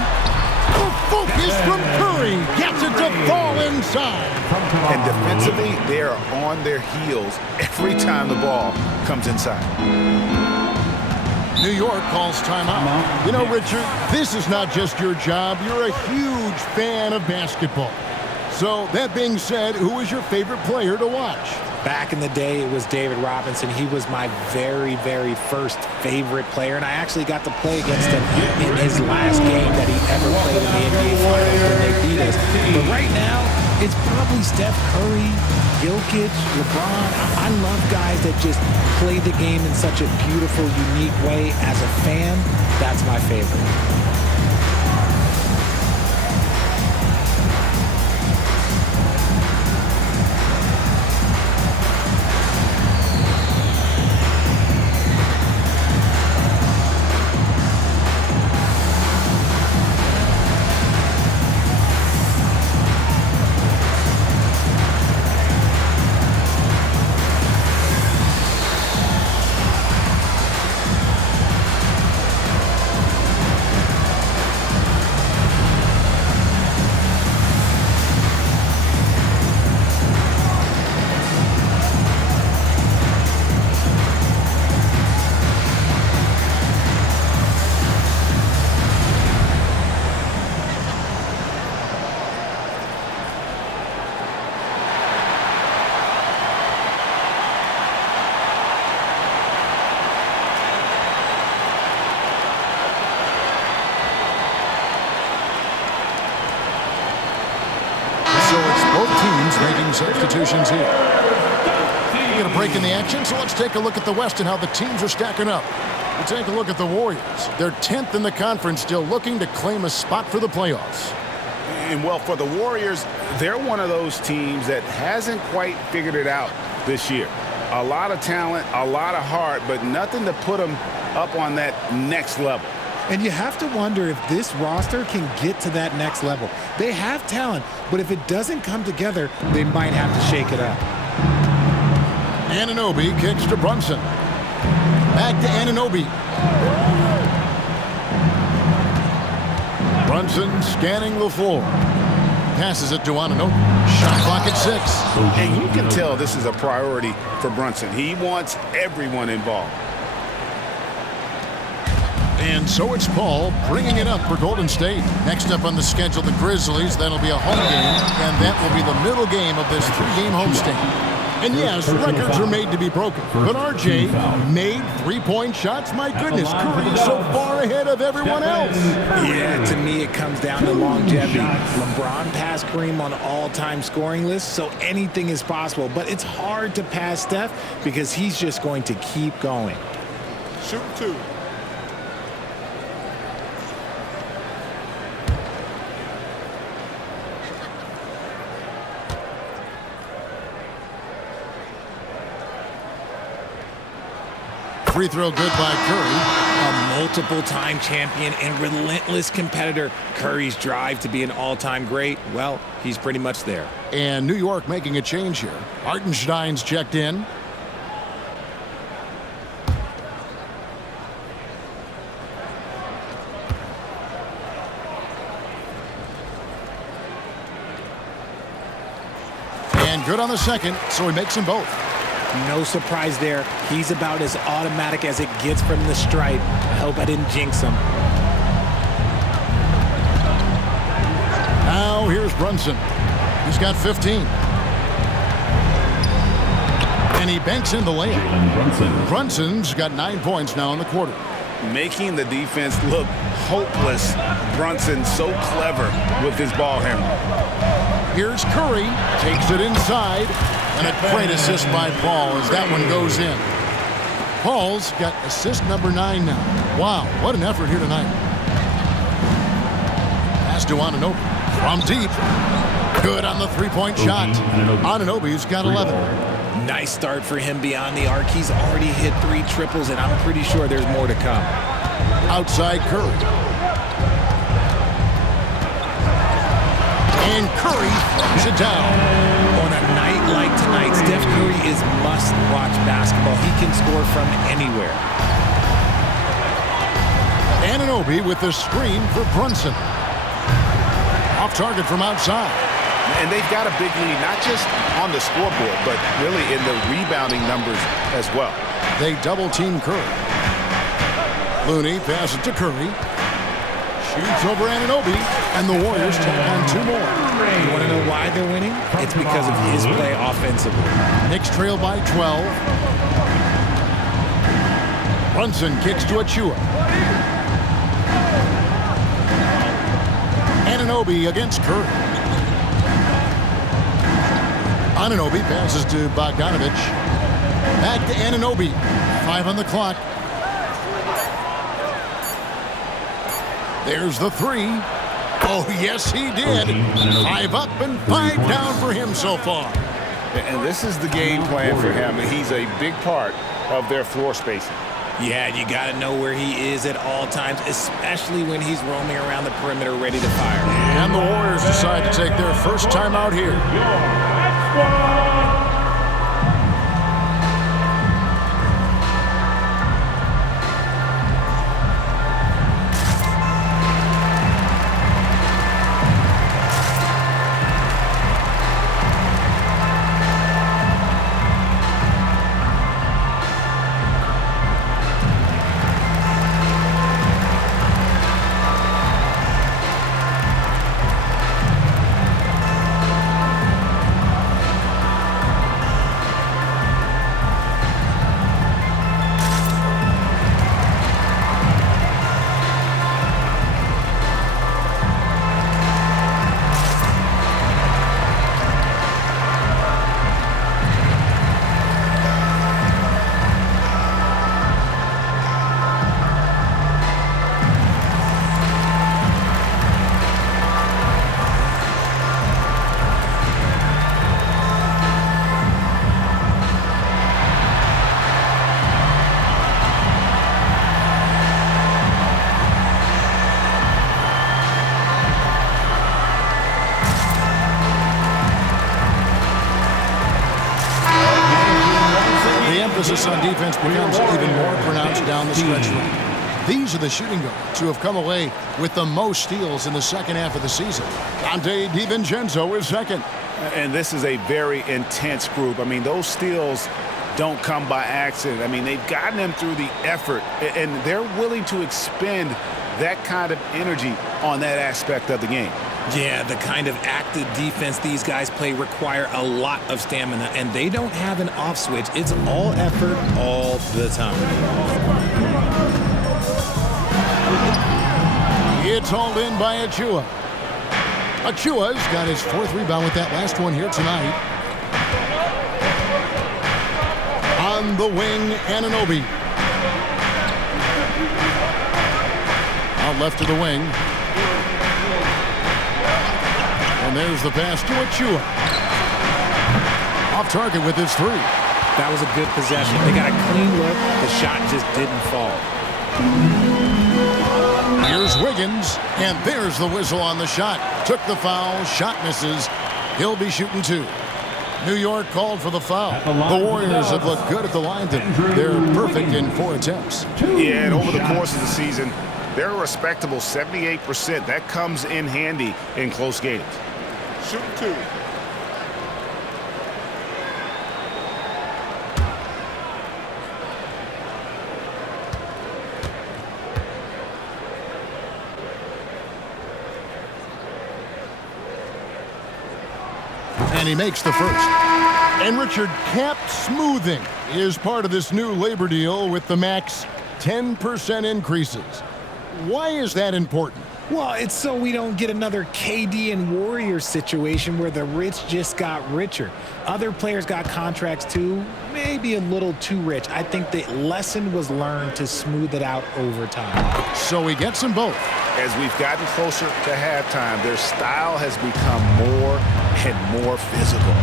The focus from Curry gets it to fall inside. And defensively, they are on their heels every time the ball comes inside. New York calls timeout. You know, Richard, this is not just your job. You're a huge fan of basketball. So, that being said, who is your favorite player to watch? Back in the day, it was David Robinson. He was my very, very first favorite player, and I actually got to play against him in his last game that he ever played in the NBA Finals when they beat us. But right now, it's probably Steph Curry, Jokic, LeBron. I love guys that just play the game in such a beautiful, unique way. As a fan, that's my favorite. Making substitutions here. We get a break in the action, so let's take a look at the West and how the teams are stacking up. We take a look at the Warriors. They're 10th in the conference, still looking to claim a spot for the playoffs. And, well, for the Warriors, they're one of those teams that hasn't quite figured it out this year. A lot of talent, a lot of heart, but nothing to put them up on that next level. And you have to wonder if this roster can get to that next level. They have talent, but if it doesn't come together, they might have to shake it up. Anunoby kicks to Brunson. Back to Anunoby. Brunson scanning the floor. Passes it to Anunoby. Shot clock at 6. And you can tell this is a priority for Brunson. He wants everyone involved. And so it's Paul bringing it up for Golden State. Next up on the schedule, the Grizzlies. That'll be a home game, and that will be the middle game of this 3-game homestand. And yes, records are made to be broken. But RJ made three-point shots. My goodness, Curry so far ahead of everyone else. Yeah, to me, it comes down to longevity. LeBron passed Kareem on all-time scoring lists, so anything is possible. But it's hard to pass Steph because he's just going to keep going. Shoot 2. Free throw good by Curry. A multiple-time champion and relentless competitor. Curry's drive to be an all-time great, well, he's pretty much there. And New York making a change here. Hartenstein's checked in. And good on the second, so he makes them both. No surprise there. He's about as automatic as it gets from the stripe. I hope I didn't jinx him. Now here's Brunson. He's got 15. And he banks in the layup. Brunson's got 9 points now in the quarter. Making the defense look hopeless. Brunson so clever with his ball handling. Here's Curry. Takes it inside. And a great assist by Paul as that one goes in. Paul's got assist number 9 now. Wow, what an effort here tonight. Pass to Anunoby from deep. Good on the three-point shot. Anunoby's got 11. Nice start for him beyond the arc. He's already hit 3 triples, and I'm pretty sure there's more to come. Outside Curry. And Curry throws it down. On a night like tonight, Steph Curry is must-watch basketball. He can score from anywhere. Anunoby with the screen for Brunson. Off target from outside. And they've got a big lead, not just on the scoreboard, but really in the rebounding numbers as well. They double-team Curry. Looney passes to Curry. Shoots over Anunoby, and the Warriors tack on 2 more. You want to know why they're winning? It's because of his play offensively. Knicks trail by 12. Brunson kicks to Achua. Anunoby against Curry. Anunoby passes to Bogdanovich. Back to Anunoby. 5 on the clock. There's the 3. Oh, yes, he did. 5 up and 5 down for him so far. And this is the game plan for him. He's a big part of their floor spacing. Yeah, you got to know where he is at all times, especially when he's roaming around the perimeter ready to fire. And the Warriors decide to take their first time out here. Emphasis on defense becomes even more pronounced down the stretch run. These are the shooting guards who have come away with the most steals in the second half of the season. Donte DiVincenzo is second. And this is a very intense group. I mean, those steals don't come by accident. I mean, they've gotten them through the effort, and they're willing to expend that kind of energy on that aspect of the game. Yeah, the kind of active defense these guys play require a lot of stamina, and they don't have an off switch. It's all effort all the time. It's hauled in by Achua. Achua's got his 4th rebound with that last one here tonight. On the wing, Anunoby. Out left to the wing. And there's the pass to Achua. Off target with his 3. That was a good possession. They got a clean look. The shot just didn't fall. Here's Wiggins, and there's the whistle on the shot. Took the foul, shot misses. He'll be shooting 2. New York called for the foul. The Warriors have looked good at the line. They're perfect in 4 attempts. Yeah, and over the course of the season, they're a respectable 78%. That comes in handy in close games. Shoot 2. And he makes the first. And Richard, cap smoothing is part of this new labor deal with the max 10% increases. Why is that important? Well, it's so we don't get another KD and Warriors situation where the rich just got richer. Other players got contracts too, maybe a little too rich. I think the lesson was learned to smooth it out over time. So he gets them both. As we've gotten closer to halftime, their style has become more and more physical.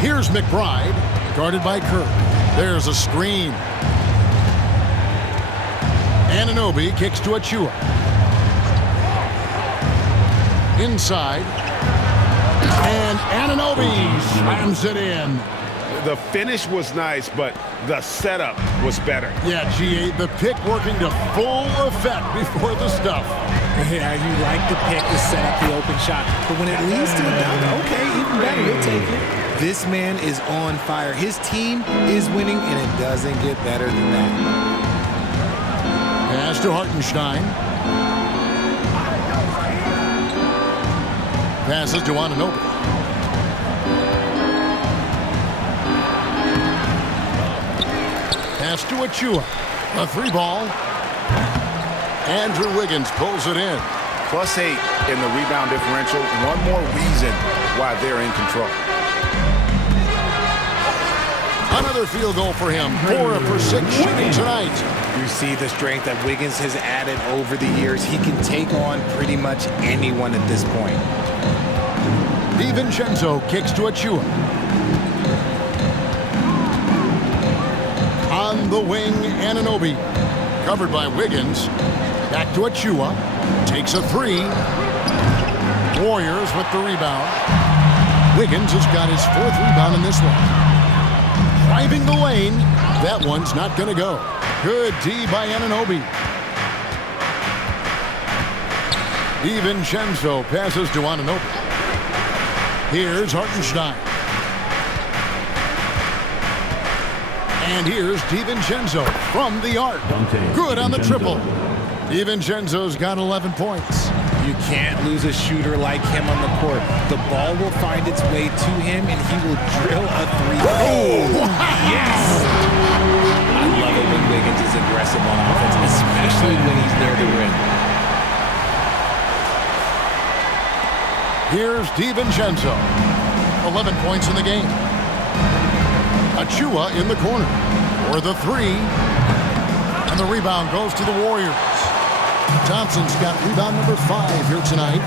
Here's McBride, guarded by Kerr. There's a screen. Anunoby kicks to Achua. Inside. And Anunoby slams it in. The finish was nice, but the setup was better. Yeah, GA, the pick working to full effect before the stuff. Yeah, you like the pick to set up the open shot, but when it leads to a dunk, okay, even better, you'll take it. This man is on fire. His team is winning, and it doesn't get better than that. Pass to Hartenstein. Passes to Anunoby. Pass to Achua. A 3-ball. Andrew Wiggins pulls it in. +8 in the rebound differential. One more reason why they're in control. Another field goal for him. 4 for 6 shooting tonight. You see the strength that Wiggins has added over the years. He can take on pretty much anyone at this point. DiVincenzo kicks to Achua. On the wing, Anunoby. Covered by Wiggins. Back to Achua. Takes a 3. Warriors with the rebound. Wiggins has got his 4th rebound in this one. Driving the lane. That one's not going to go. Good D by Anunoby. DiVincenzo passes to Anunoby. Here's Hartenstein. And here's DiVincenzo from the arc. Good on the triple. DiVincenzo's got 11 points. You can't lose a shooter like him on the court. The ball will find its way to him, and he will drill a 3. Oh, yes! I love it when Wiggins is aggressive on offense, especially when he's near the rim. Here's DiVincenzo. 11 points in the game. Achua in the corner for the 3. And the rebound goes to the Warriors. Thompson's got rebound number 5 here tonight.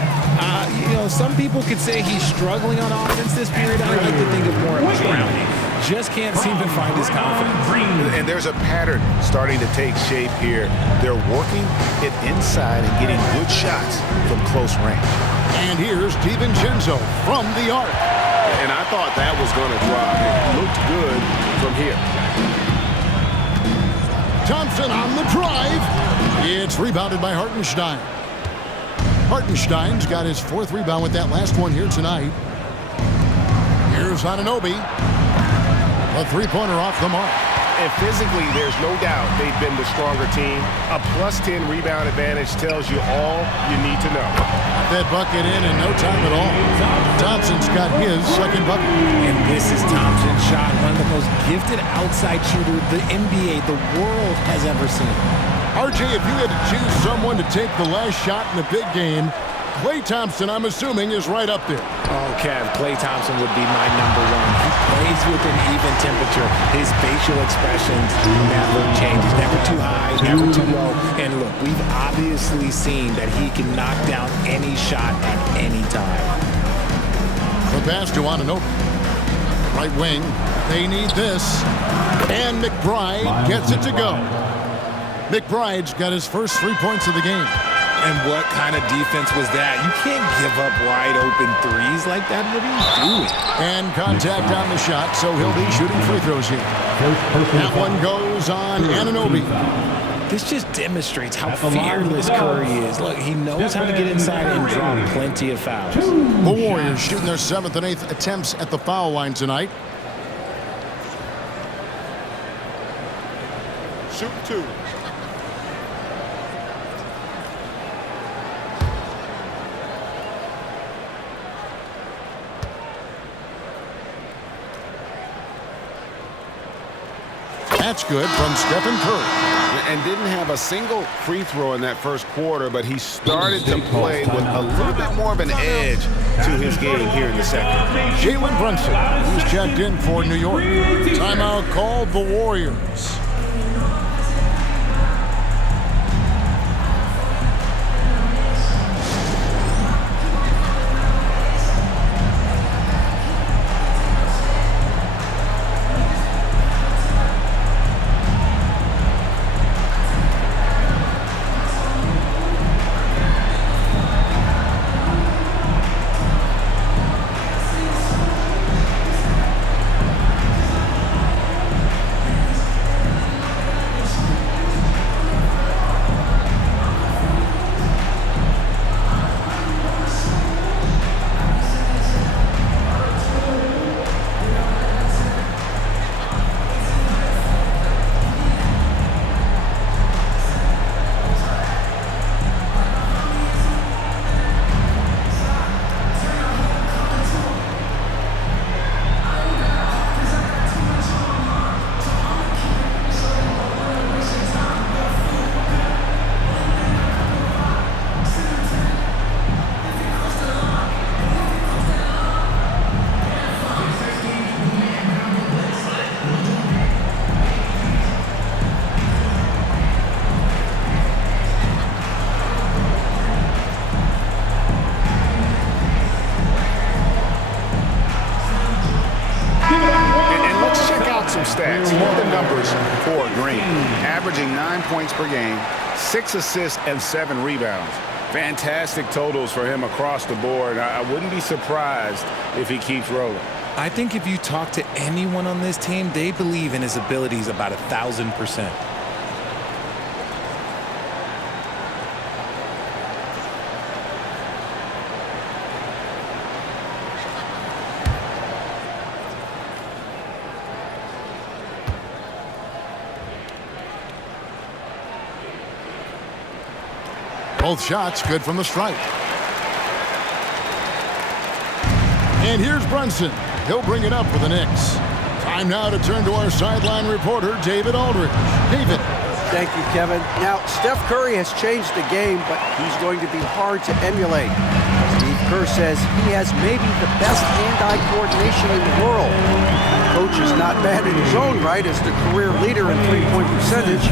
Some people could say he's struggling on offense this period. I like to think of more of drowning. Just can't seem to find his confidence. And there's a pattern starting to take shape here. They're working it inside and getting good shots from close range. And here's DiVincenzo from the arc. And I thought that was going to drop. It looked good from here. Thompson on the drive. It's rebounded by Hartenstein. Hartenstein's got his 4th rebound with that last one here tonight. Here's Anunoby. A 3-pointer off the mark. And physically, there's no doubt they've been the stronger team. A +10 rebound advantage tells you all you need to know. That bucket in no time at all. Thompson's got his 2nd bucket. And this is Thompson's shot, one of the most gifted outside shooter the NBA, the world has ever seen. RJ, if you had to choose someone to take the last shot in a big game, Klay Thompson, I'm assuming, is right up there. Oh, Kev, Klay Thompson would be my number 1. He plays with an even temperature. His facial expressions never change. He's never too high, never too low. And look, we've obviously seen that he can knock down any shot at any time. The pass to Anunoby. Right wing. They need this. And McBride gets it to go. McBride's got his first 3 points of the game. And what kind of defense was that? You can't give up wide open threes like that. What are you doing? And contact on the shot, so he'll be shooting free throws here. That one goes on Anunoby. This just demonstrates how fearless Curry is. Look, he knows how to get inside and draw plenty of fouls. The Warriors shooting their 7th and 8th attempts at the foul line tonight. Shoot 2. That's good from Stephen Curry. And didn't have a single free throw in that first quarter, but he started to play with a little bit more of an edge to his game here in the second. Jalen Brunson, who's checked in for New York. Timeout called the Warriors. starts for Green, averaging 9 points per game, 6 assists, and 7 rebounds. Fantastic totals for him across the board. I wouldn't be surprised if he keeps rolling. I think if you talk to anyone on this team, they believe in his abilities about 1,000%. Both shots good from the stripe. And here's Brunson. He'll bring it up for the Knicks. Time now to turn to our sideline reporter, David Aldridge. David. Thank you, Kevin. Now, Steph Curry has changed the game, but he's going to be hard to emulate. Steve Kerr says he has maybe the best hand-eye coordination in the world. The coach is not bad in his own right as the career leader in three-point percentage,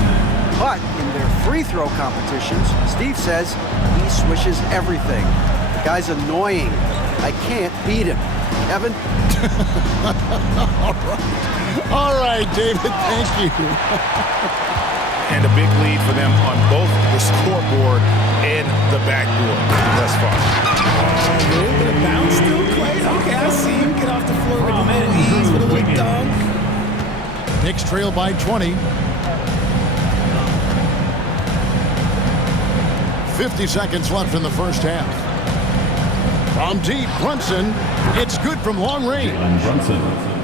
but in their free throw competitions, Steve says he swishes everything. The guy's annoying. I can't beat him. Evan? All right, David, thank you. And a big lead for them on both the scoreboard and the backboard thus far. A little bit of bounce still, Clay. Okay, I see you get off the floor with a man at ease with a weak dunk. Knicks trail by 20. 50 seconds left in the first half. From deep, Brunson. It's good from long range.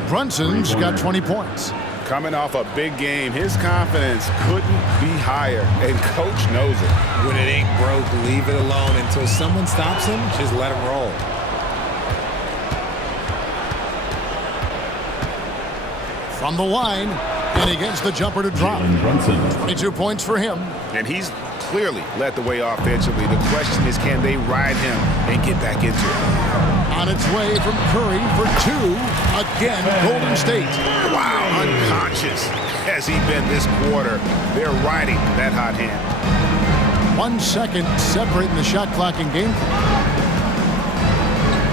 Brunson's got 20 points. Coming off a big game, his confidence couldn't be higher, and coach knows it. When it ain't broke, leave it alone. Until someone stops him, just let him roll. From the line, and he gets the jumper to drop. 22 points for him. And he's clearly led the way offensively. The question is, can they ride him and get back into it? On its way from Curry for 2. Again, Golden State. Wow, unconscious has he been this quarter. They're riding that hot hand. 1 second separating the shot clock and game clock.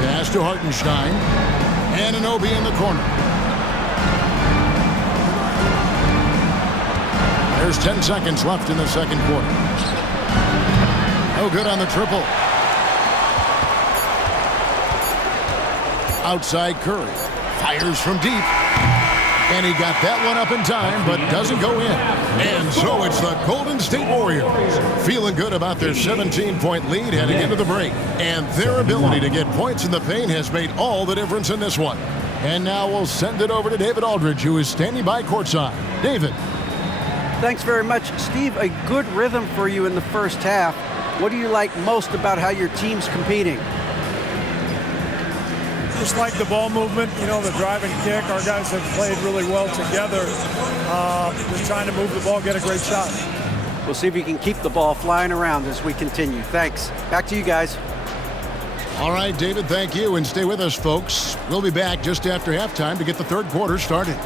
Pass to Hartenstein. Anunoby in the corner. There's 10 seconds left in the second quarter. No good on the triple. Outside Curry. Fires from deep. And he got that one up in time, but doesn't go in. And so it's the Golden State Warriors feeling good about their 17-point lead heading into the break. And their ability to get points in the paint has made all the difference in this one. And now we'll send it over to David Aldridge, who is standing by courtside. David. Thanks very much. Steve, a good rhythm for you in the first half. What do you like most about how your team's competing? Just like the ball movement, you know, the drive and kick. Our guys have played really well together. Just trying to move the ball, get a great shot. We'll see if we can keep the ball flying around as we continue. Thanks. Back to you guys. All right, David, thank you. And stay with us, folks. We'll be back just after halftime to get the third quarter started.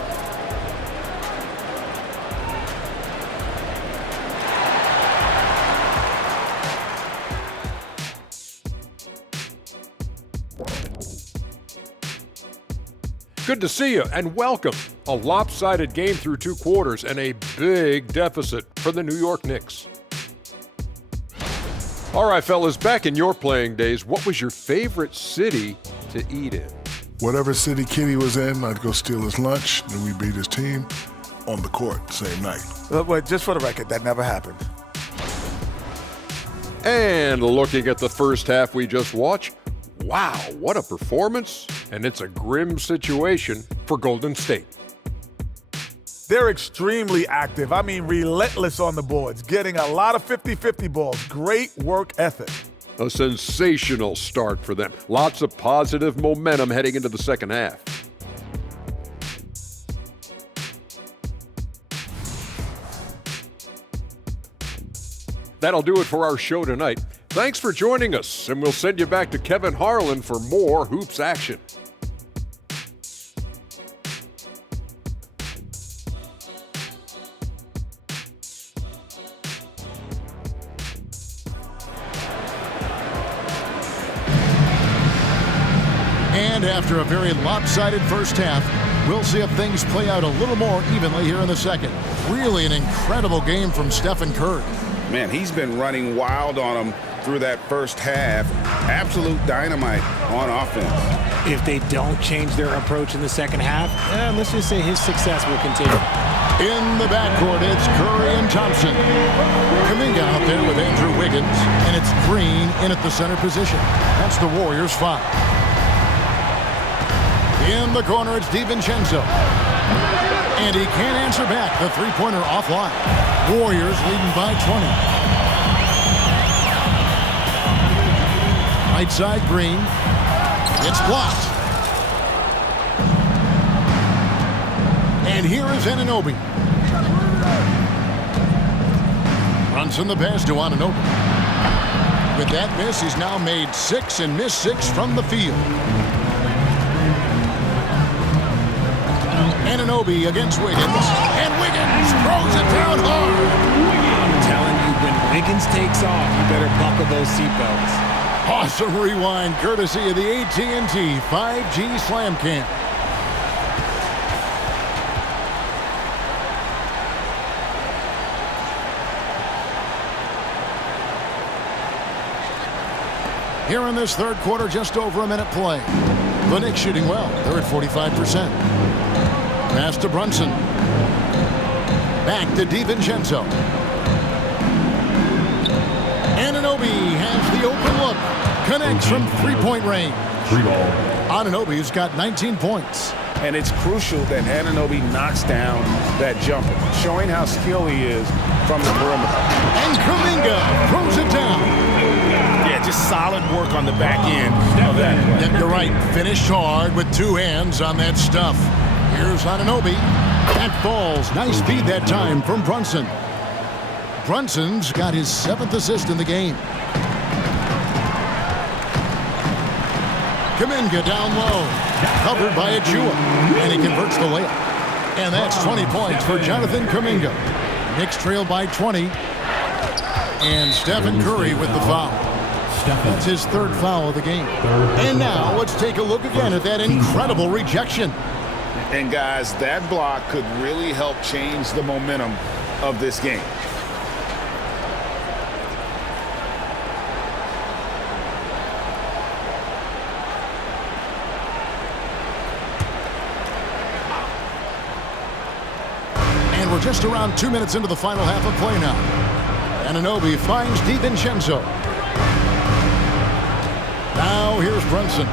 Good to see you and welcome. A lopsided game through 2 quarters and a big deficit for the New York Knicks. All right, fellas, back in your playing days, what was your favorite city to eat in? Whatever city Kenny was in, I'd go steal his lunch, and we beat his team on the court same night. But just for the record, that never happened. And looking at the first half we just watched, wow, what a performance, and it's a grim situation for Golden State. They're extremely active. I mean, relentless on the boards, getting a lot of 50-50 balls. Great work ethic. A sensational start for them. Lots of positive momentum heading into the second half. That'll do it for our show tonight. Thanks for joining us, and we'll send you back to Kevin Harlan for more hoops action. And after a very lopsided first half, We'll see if things play out a little more evenly here in the second. Really an incredible game from Stephen Curry. Man, he's been running wild on them through that first half. Absolute dynamite on offense. If they don't change their approach in the second half, let's just say his success will continue. In the backcourt, it's Curry and Thompson. Kuminga out there with Andrew Wiggins, and it's Green in at the center position. That's the Warriors' foul. In the corner, it's DiVincenzo. And he can't answer back. The three-pointer offline. Warriors leading by 20. Right side, Green. It's blocked. And here is Anunoby. Brunson the pass to Anunoby. With that miss, he's now made 6 and missed 6 from the field. Anunoby against Wiggins. And Wiggins throws it down hard. I'm telling you, when Wiggins takes off, you better buckle those seatbelts. Awesome rewind courtesy of the AT&T 5G Slam Cam. Here in this third quarter, just over a minute play. The Knicks shooting well. They're at 45%. Pass to Brunson. Back to DiVincenzo. Anunoby has the open look. Connects from three-point range. Anunoby's got 19 points. And it's crucial that Anunoby knocks down that jumper, showing how skilled he is from the perimeter. And Kuminga throws it down. Yeah, just solid work on the back end of that play. Yep, you're right. Finished hard with two hands on that stuff. Here's Anunoby. That falls. Nice feed that time from Brunson. Brunson's got his 7th assist in the game. Kuminga down low. Covered by Achua. And he converts the layup. And that's 20 points for Jonathan Kuminga. Knicks trail by 20. And Stephen Curry with the foul. That's his 3rd foul of the game. And now let's take a look again at that incredible rejection. And guys, that block could really help change the momentum of this game. And we're just around 2 minutes into the final half of play now. Anunoby finds DiVincenzo. Now here's Brunson.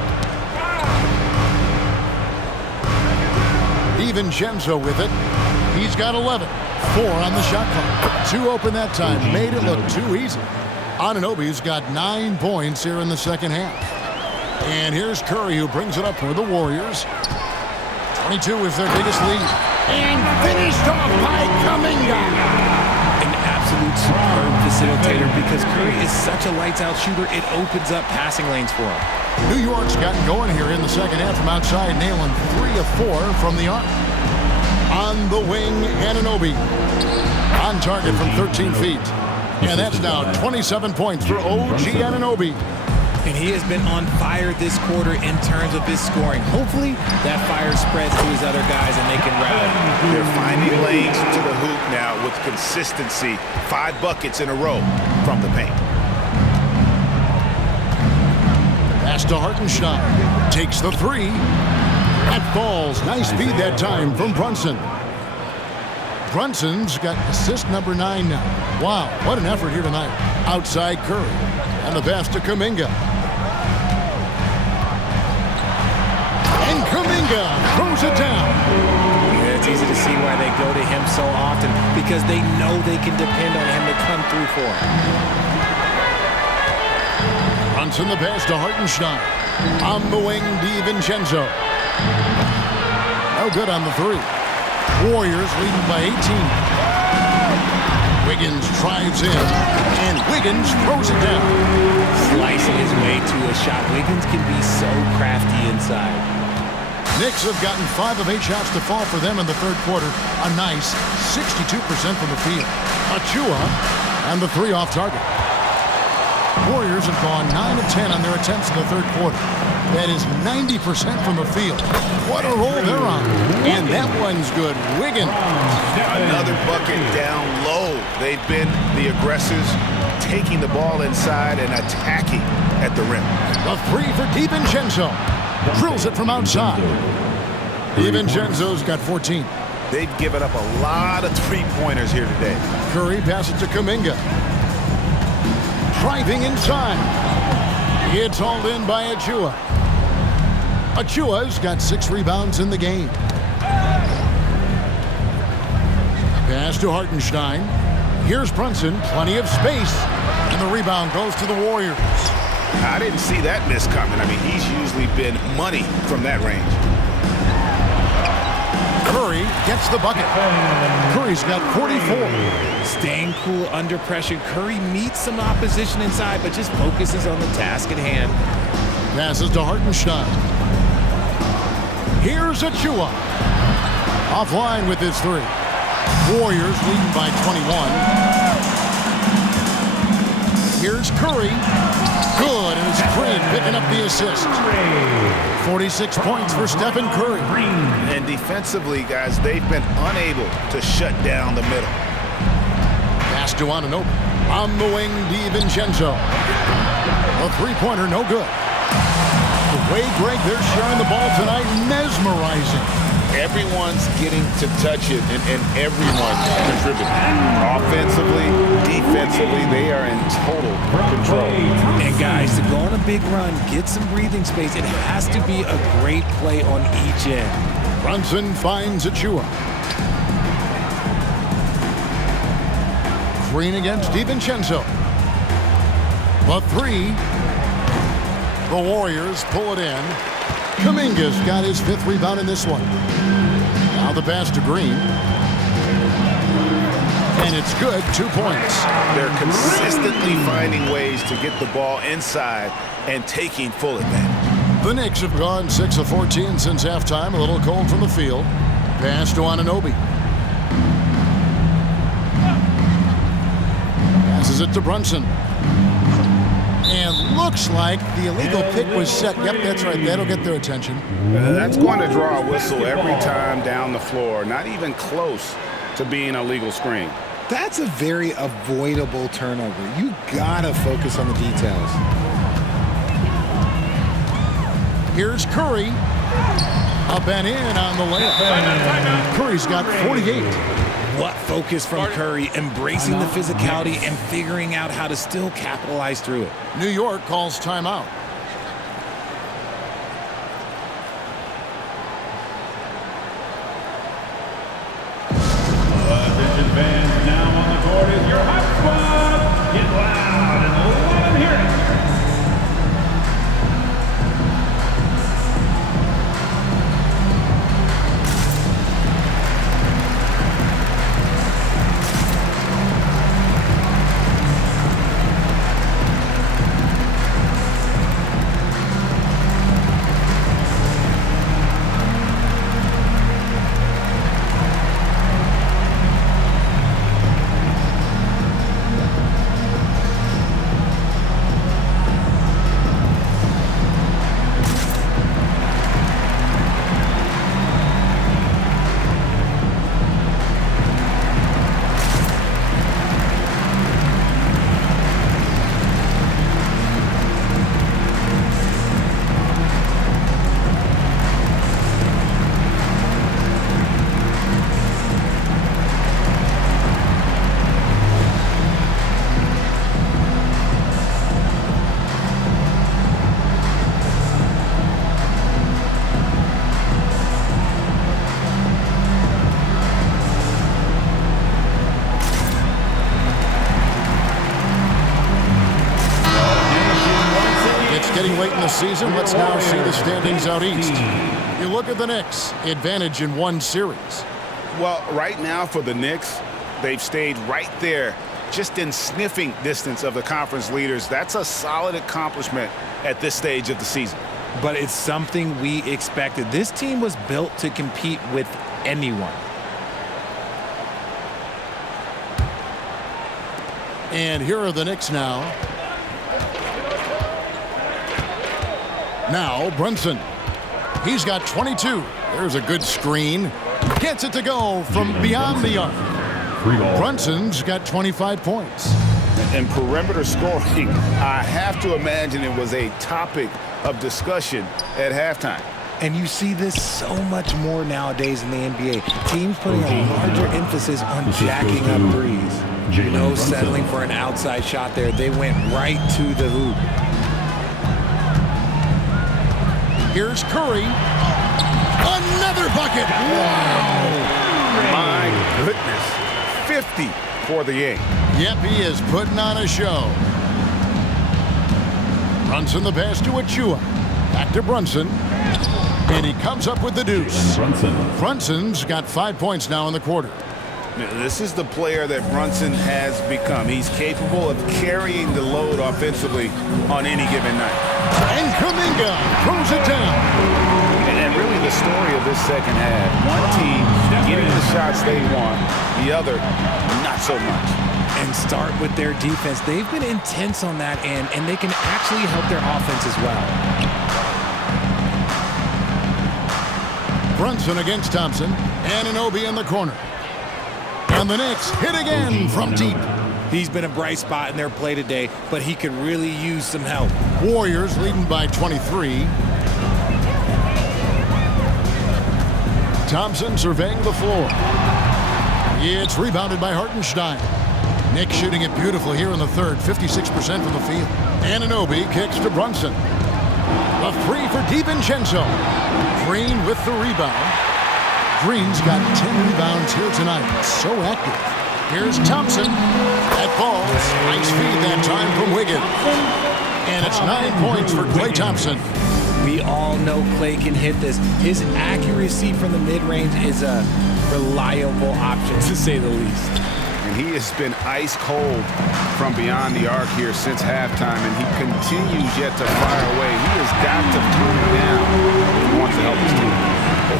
DiVincenzo with it. He's got 11. 4 on the shot clock. 2 open that time. Made it look too easy. Anunoby's got 9 points here in the second half. And here's Curry, who brings it up for the Warriors. 22 is their biggest lead. And finished off by Kuminga. An absolute superb facilitator because Curry is such a lights-out shooter, it opens up passing lanes for him. New York's gotten going here in the second half from outside, nailing 3 of 4 from the arc. On the wing, Anunoby. On target from 13 feet. And that's now 27 points for OG Anunoby. And he has been on fire this quarter in terms of his scoring. Hopefully, that fire spreads to his other guys and they can rally. They're finding lanes to the hoop now with consistency. 5 buckets in a row from the paint. Pass to Hartenstein. Takes the 3. That falls. Nice feed that time from Brunson. Brunson's got assist number 9 now. Wow, what an effort here tonight. Outside Curry. And the pass to Kuminga. And Kuminga throws it down. Yeah, it's easy to see why they go to him so often because they know they can depend on him to come through for them. Brunson the pass to Hartenstein. On the wing, DiVincenzo. No good on the 3. Warriors leading by 18. Wiggins drives in, and Wiggins throws it down. Slicing his way to a shot. Wiggins can be so crafty inside. Knicks have gotten 5 of 8 shots to fall for them in the third quarter. A nice 62% from the field. Achua and the 3 off target. Warriors have gone 9 of 10 on their attempts in the third quarter. That is 90% from the field. What a roll they're on. And that one's good. Wiggins. Another bucket down low. They've been the aggressors, taking the ball inside and attacking at the rim. A three for DiVincenzo. Drills it from outside. DiVincenzo's got 14. They've given up a lot of three-pointers here today. Curry passes to Kuminga. Driving inside. It's hauled in by Achua. Achua's got 6 rebounds in the game. Pass to Hartenstein. Here's Brunson. Plenty of space. And the rebound goes to the Warriors. I didn't see that miss coming. I mean, he's usually been money from that range. Curry gets the bucket. Curry's got 44. Staying cool under pressure. Curry meets some opposition inside, but just focuses on the task at hand. Passes to Hartenstein. Here's Achua. Offline with his 3. Warriors leading by 21. Here's Curry. Good, and it's Green picking up the assist. 46 points for Stephen Curry. And defensively, guys, they've been unable to shut down the middle. Pass to Anunoby. On the wing, DiVincenzo. A three-pointer, no good. The way, Greg, they're sharing the ball tonight, mesmerizing. Everyone's getting to touch it, and everyone's contributing. Offensively, defensively, they are in total control. And guys, to go on a big run, get some breathing space, it has to be a great play on each end. Brunson finds Achua. Green against DiVincenzo. The 3. The Warriors pull it in. Kuminga's got his 5th rebound in this one. Now the pass to Green. And it's good, 2 points. They're consistently finding ways to get the ball inside and taking full advantage. The Knicks have gone 6 of 14 since halftime. A little cold from the field. Pass to Anunoby. Passes it to Brunson. And looks like the illegal pick was set. Yep, that's right. That'll get their attention. That's going to draw a whistle every time down the floor. Not even close to being a legal screen. That's a very avoidable turnover. You gotta focus on the details. Here's Curry. Up and in on the layup. Curry's got 48. What focus from Curry, embracing the physicality and figuring out how to still capitalize through it. New York calls timeout. Attention fans, now on the court is your hot squad. Get loud and let them hear it. Getting late in the season, let's now see the standings out east. You look at the Knicks, advantage in 1 series. Well, right now for the Knicks, they've stayed right there, just in sniffing distance of the conference leaders. That's a solid accomplishment at this stage of the season. But it's something we expected. This team was built to compete with anyone. And here are the Knicks now. Now Brunson. He's got 22. There's a good screen. Gets it to go from beyond the arc. Brunson's got 25 points. And perimeter scoring, I have to imagine it was a topic of discussion at halftime. And you see this so much more nowadays in the NBA. Teams putting a larger emphasis on jacking up threes. No settling for an outside shot there. They went right to the hoop. Here's Curry. Another bucket. Wow. My goodness. 50 for the game. Yep, he is putting on a show. Brunson the pass to Achua. Back to Brunson. And he comes up with the deuce. Brunson's got 5 points now in the quarter. This is the player that Brunson has become. He's capable of carrying the load offensively on any given night. And Kuminga throws it down. And really the story of this second half, one team getting the shots they want, the other not so much. And start with their defense. They've been intense on that end, and they can actually help their offense as well. Brunson against Thompson. Anunoby in the corner. And the Knicks hit again from deep. He's been a bright spot in their play today, but he could really use some help. Warriors leading by 23. Thompson surveying the floor. It's rebounded by Hartenstein. Knicks shooting it beautifully here in the third, 56% from the field. Anunoby kicks to Brunson. A three for DiVincenzo. Green with the rebound. Green's got 10 rebounds here tonight. So active. Here's Thompson. That falls. Nice feed that time from Wiggins. And it's 9 points for Klay Thompson. We all know Klay can hit this. His accuracy from the mid-range is a reliable option, to say the least. And he has been ice cold from beyond the arc here since halftime, and he continues yet to fire away. He has got to turn it down if he wants to help his team.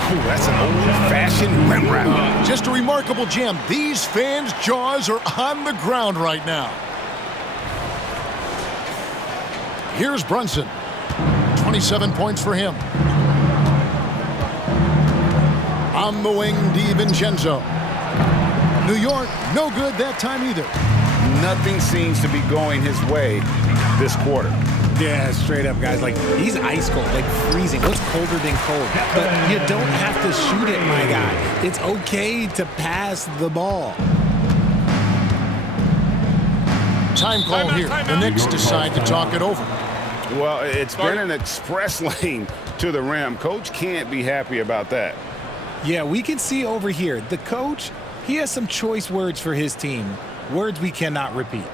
Oh, that's an old-fashioned rim wrap. Just a remarkable jam. These fans' jaws are on the ground right now. Here's Brunson. 27 points for him. On the wing, DiVincenzo. New York, no good that time either. Nothing seems to be going his way this quarter. Yeah, straight up, guys. Like, he's ice cold, like freezing. What's colder than cold? But you don't have to shoot it, my guy. It's okay to pass the ball. Time call here. The Knicks decide to talk it over. Well, it's been an express lane to the rim. Coach can't be happy about that. Yeah, we can see over here. The coach, he has some choice words for his team. Words we cannot repeat.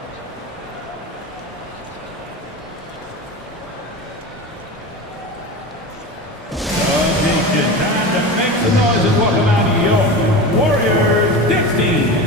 Attention, time to make some noise and welcome out your Warriors Knicks team.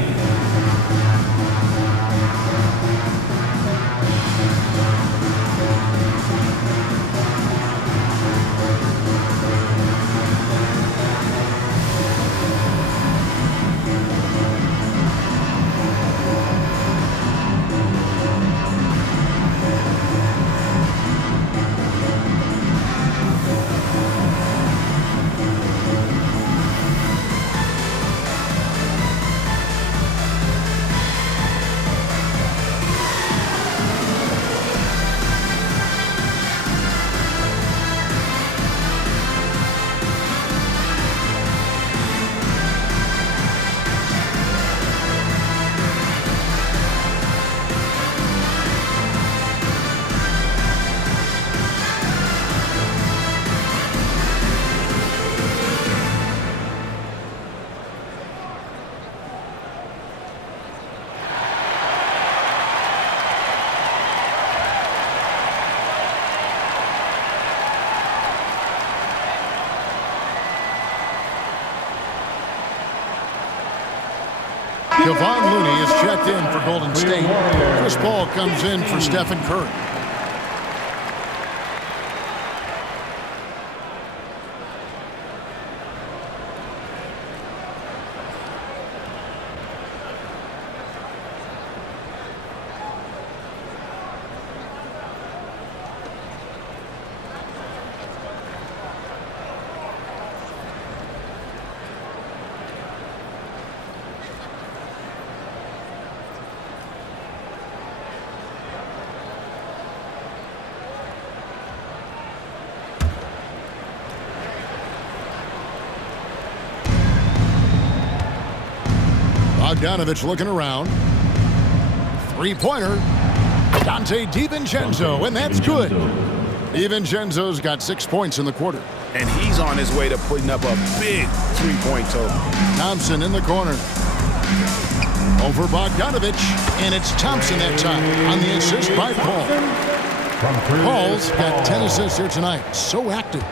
Kevon Looney is checked in for Golden State. Chris Paul comes in for Stephen Curry. Bogdanovich looking around. Three-pointer. Dante DiVincenzo, and that's good. DiVincenzo's got 6 points in the quarter. And he's on his way to putting up a big three-point total. Thompson in the corner. Over Bogdanovich, and it's Thompson that time on the assist by Paul. Paul's got 10 assists here tonight. So active.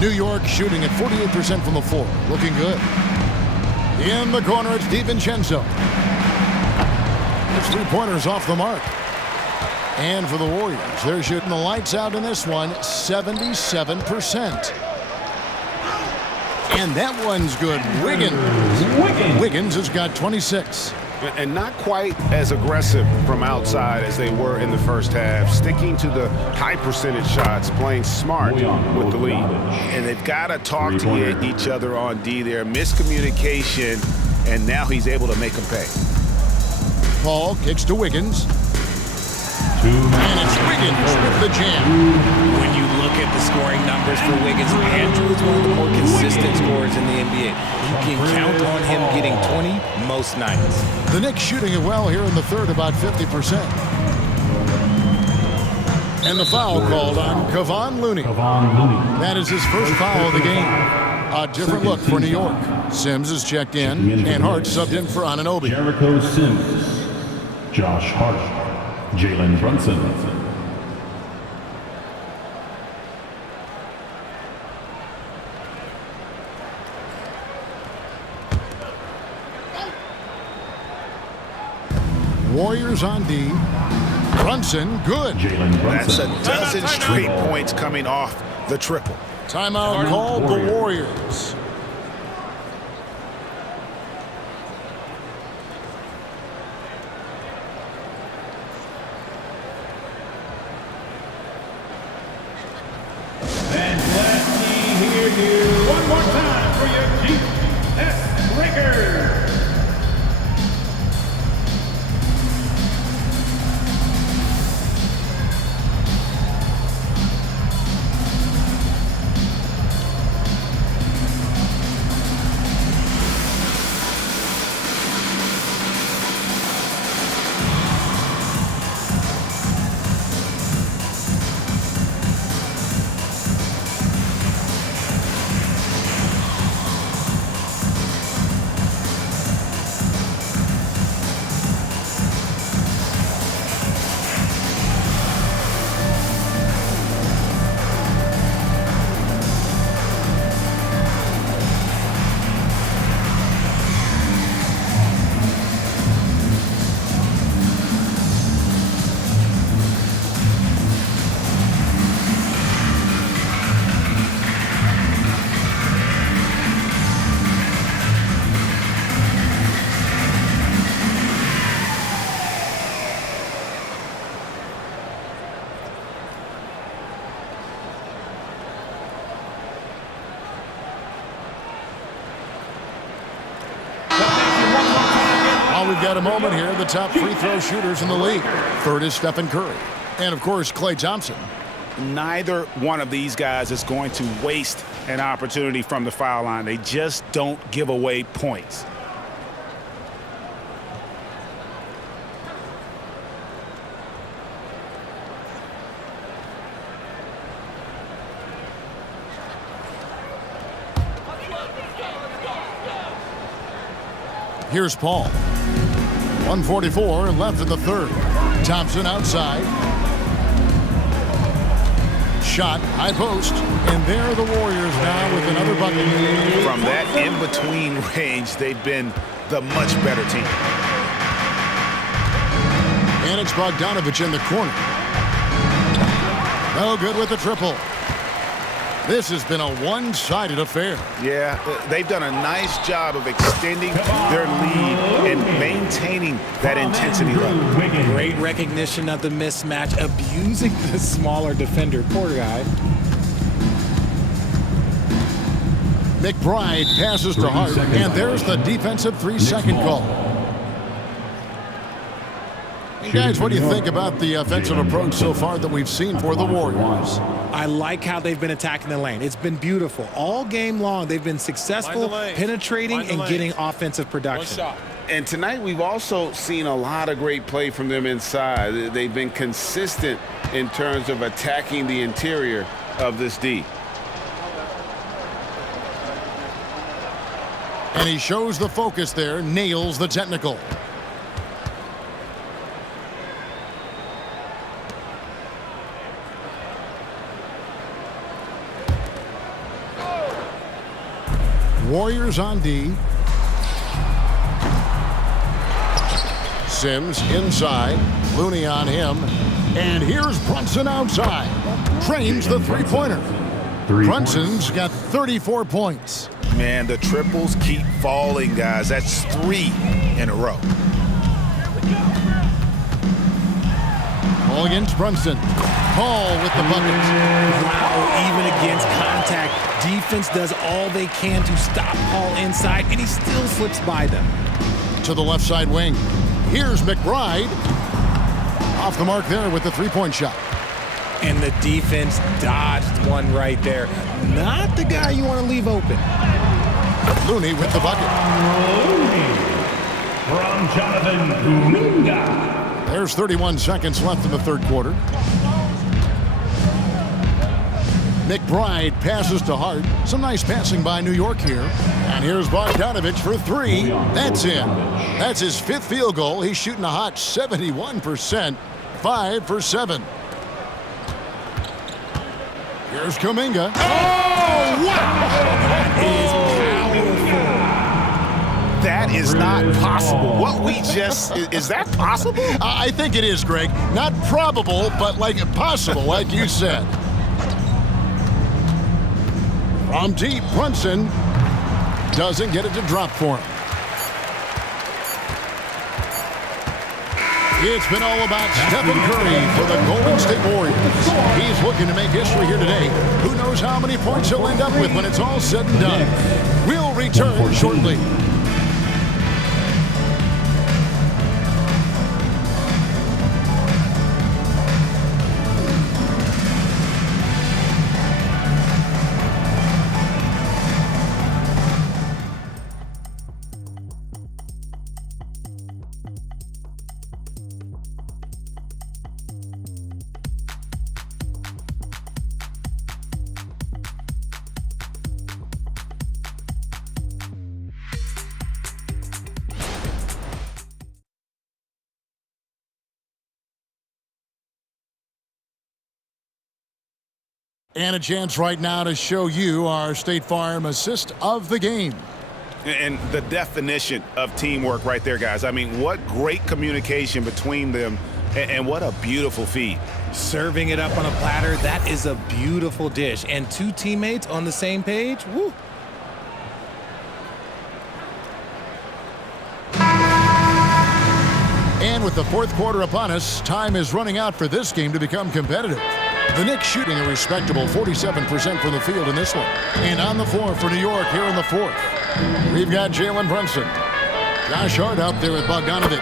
New York shooting at 48% from the floor. Looking good. In the corner, it's DiVincenzo. His three-pointer's off the mark. And for the Warriors, they're shooting the lights out in this one, 77%. And that one's good. Wiggins has got 26. And not quite as aggressive from outside as they were in the first half. Sticking to the high percentage shots, playing smart with the lead. And they've got to talk to each other on D there. Miscommunication, and now he's able to make them pay. Paul kicks to Wiggins. And it's Wiggins with the jam. When you look at the scoring numbers for Wiggins, Andrew is one of the more consistent scorers in the NBA. You can count on him getting 20 most nights. The Knicks shooting it well here in the third, about 50%. And the foul called on Kevon Looney. That is his first foul of the game. A different look for New York. Sims is checked in, and Hart subbed in for Anunoby. Jericho Sims, Josh Hart, Jalen Brunson. Warriors on D. Brunson, good. That's a dozen straight points coming off the triple. Timeout called the Warriors. And let me hear you one more time for your GS Lakers. We've got a moment here. The top free throw shooters in the league. Third is Stephen Curry. And, of course, Klay Thompson. Neither one of these guys is going to waste an opportunity from the foul line. They just don't give away points. Here's Paul. 1:44 left in the third. Thompson outside. Shot, high post, and there are the Warriors now with another bucket. From that in-between range, they've been the much better team. And it's Bogdanovich in the corner. No good with the triple. This has been a one-sided affair. Yeah, they've done a nice job of extending their lead and maintaining that intensity level. Great recognition of the mismatch, abusing the smaller defender. Poor guy. McBride passes to Hart, and there's the defensive 3-second call. And guys, what do you think about the offensive approach so far that we've seen for the Warriors? I like how they've been attacking the lane. It's been beautiful. All game long, they've been successful penetrating and getting offensive production. And tonight we've also seen a lot of great play from them inside. They've been consistent in terms of attacking the interior of this D. And he shows the focus there, nails the technical. Warriors on D. Sims inside. Looney on him. And here's Brunson outside. Trains the three-pointer. Brunson's got 34 points. Man, the triples keep falling, guys. That's 3 in a row. Ball against Brunson. Paul with the bucket. Wow, even against contact, defense does all they can to stop Paul inside, and he still slips by them. To the left side wing. Here's McBride. Off the mark there with the three-point shot. And the defense dodged one right there. Not the guy you want to leave open. Looney with the bucket. Looney from Jonathan Kuminga. There's 31 seconds left in the third quarter. McBride passes to Hart. Some nice passing by New York here. And here's Bogdanovich for 3. That's in. That's his 5th field goal. He's shooting a hot 71%. 5 for 7. Here's Kuminga. Oh, wow! That is not possible. What we just, is that possible? I think it is, Greg. Not probable, but like possible, like you said. From deep, Brunson doesn't get it to drop for him. It's been all about Stephen Curry for the Golden State Warriors. He's looking to make history here today. Who knows how many points he'll end up with when it's all said and done. We'll return shortly. And a chance right now to show you our State Farm assist of the game. And the definition of teamwork right there, guys. I mean, what great communication between them, and what a beautiful feed. Serving it up on a platter, that is a beautiful dish. And 2 teammates on the same page, woo. And with the fourth quarter upon us, time is running out for this game to become competitive. The Knicks shooting a respectable 47% from the field in this one. And on the floor for New York here in the fourth, we've got Jalen Brunson. Josh Hart out there with Bogdanovich.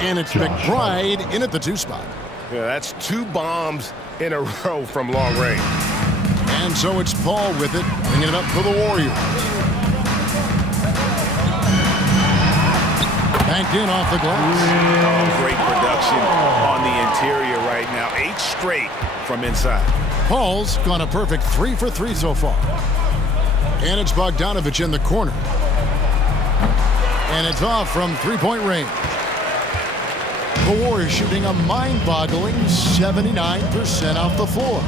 And it's McBride in at the 2 spot. Yeah, that's 2 bombs in a row from long range. And so it's Paul with it, bringing it up for the Warriors. Banked in off the glass. Oh, great production on the interior right now. 8 straight from inside. Paul's gone a perfect 3 for 3 so far. And it's Bogdanovich in the corner. And it's off from 3-point range. The Warriors shooting a mind-boggling 79% off the floor.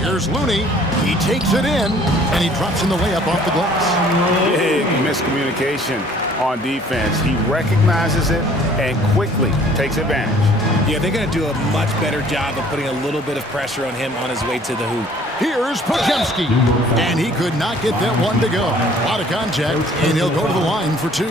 Here's Looney. He takes it in, and he drops in the layup off the glass. Big miscommunication on defense. He recognizes it and quickly takes advantage. Yeah, they're going to do a much better job of putting a little bit of pressure on him on his way to the hoop. Here's Podziemski, and he could not get that one to go. A lot of contact, and he'll go to the line for 2.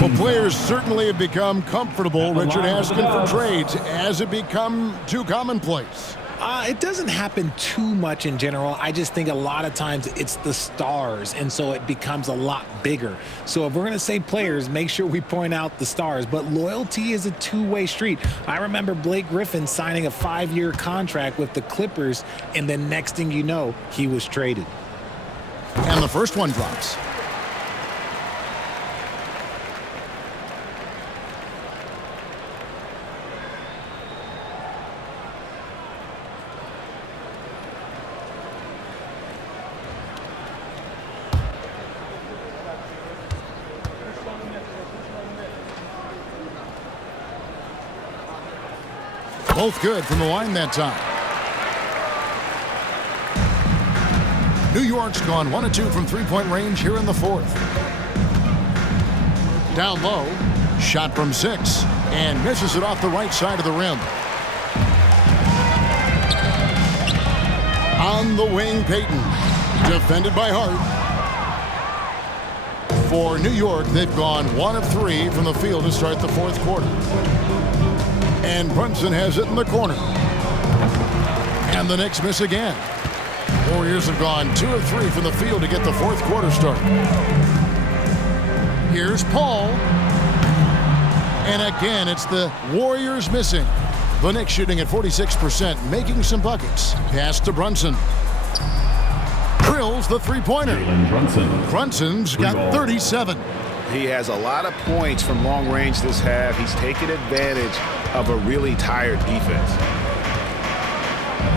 Well, players certainly have become comfortable, Richard, asking for trades. Has it become too commonplace? It doesn't happen too much in general. I just think a lot of times it's the stars, and so it becomes a lot bigger. So if we're going to say players, make sure we point out the stars. But loyalty is a two-way street. I remember Blake Griffin signing a 5-year contract with the Clippers, and then next thing you know, he was traded. And the first one drops. Both good from the line that time. New York's gone 1 of 2 from three-point range here in the fourth. Down low, shot from 6, and misses it off the right side of the rim. On the wing, Payton, defended by Hart. For New York, they've gone 1 of 3 from the field to start the fourth quarter. And Brunson has it in the corner. And the Knicks miss again. Warriors have gone 2 of 3 from the field to get the fourth quarter started. Here's Paul. And again, it's the Warriors missing. The Knicks shooting at 46%, making some buckets. Pass to Brunson. Drills the three-pointer. Brunson's got 37. He has a lot of points from long range this half. He's taken advantage of a really tired defense.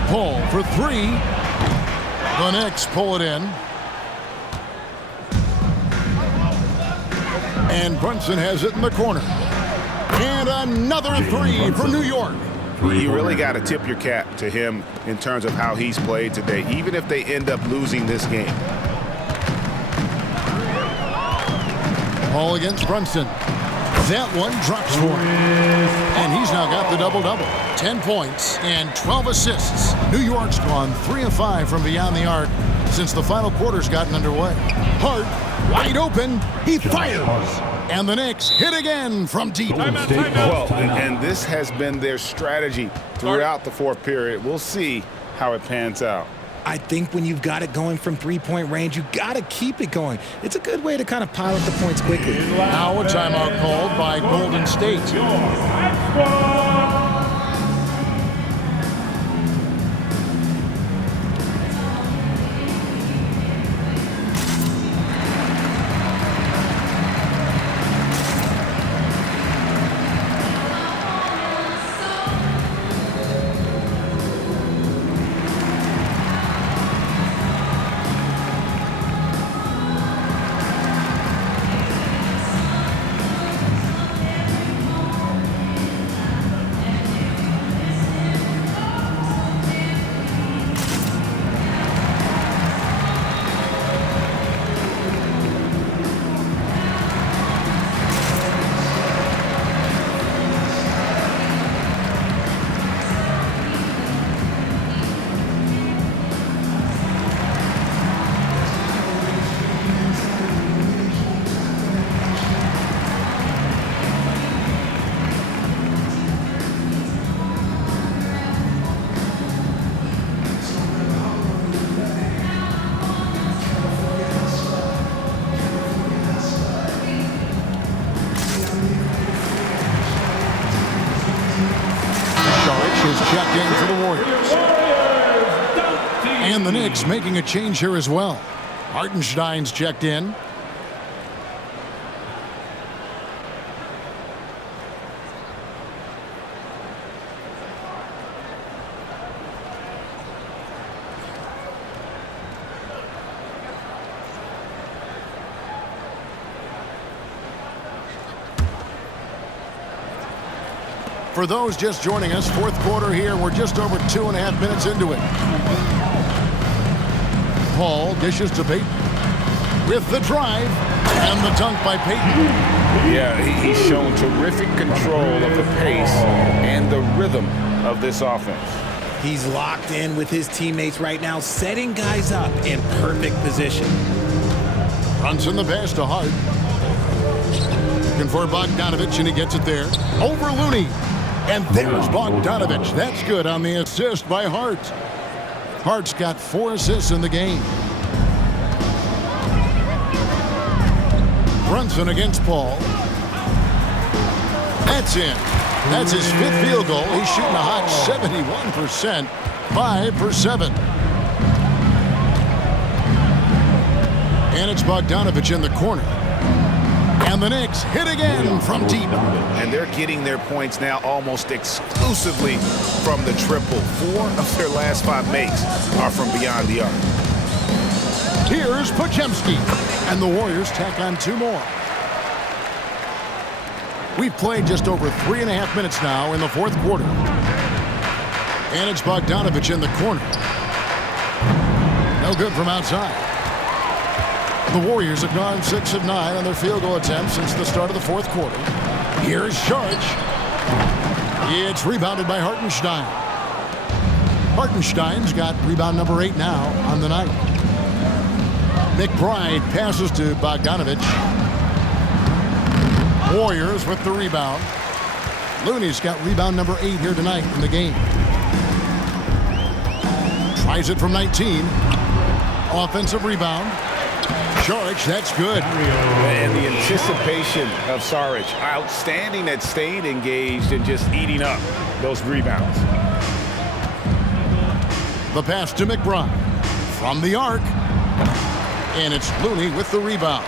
Paul for 3. The Knicks pull it in. And Brunson has it in the corner. And another 3 for New York. You really got to tip your cap to him in terms of how he's played today, even if they end up losing this game. Paul against Brunson. That one drops for him. And he's now got the double-double. 10 points and 12 assists. New York's gone 3 of 5 from beyond the arc since the final quarter's gotten underway. Hart, wide open, he fires. And the Knicks hit again from deep. Well, and this has been their strategy throughout the fourth period. We'll see how it pans out. I think when you've got it going from three-point range, you got to keep it going. It's a good way to kind of pile up the points quickly. Now a timeout called by Golden State. Checked in for the Warriors. And the Knicks making a change here as well. Hartenstein's checked in. For those just joining us, fourth quarter here. We're just over 2.5 minutes into it. Paul dishes to Payton with the drive and the dunk by Payton. Yeah, he's shown terrific control of the pace and the rhythm of this offense. He's locked in with his teammates right now, setting guys up in perfect position. Brunson the pass to Hart. Looking for Bogdanovich, and he gets it there. Over Looney. And there's Bogdanovich. That's good on the assist by Hart. Hart's got 4 assists in the game. Brunson against Paul. That's in. That's his 5th field goal. He's shooting a hot 71%. 5 for 7. And it's Bogdanovich in the corner. And the Knicks hit again from deep. And they're getting their points now almost exclusively from the triple. 4 of their last 5 makes are from beyond the arc. Here's Podziemski. And the Warriors tack on 2 more. We've played just over 3.5 minutes now in the fourth quarter. And it's Bogdanovich in the corner. No good from outside. The Warriors have gone 6 of 9 on their field goal attempts since the start of the fourth quarter. Here's Saric. It's rebounded by Hartenstein. Hartenstein's got rebound number 8 now on the night. McBride passes to Bogdanovich. Warriors with the rebound. Looney's got rebound number 8 here tonight in the game. Tries it from 19. Offensive rebound. Saric, that's good. And the anticipation of Saric, outstanding at staying engaged and just eating up those rebounds. The pass to McBride from the arc. And it's Looney with the rebound.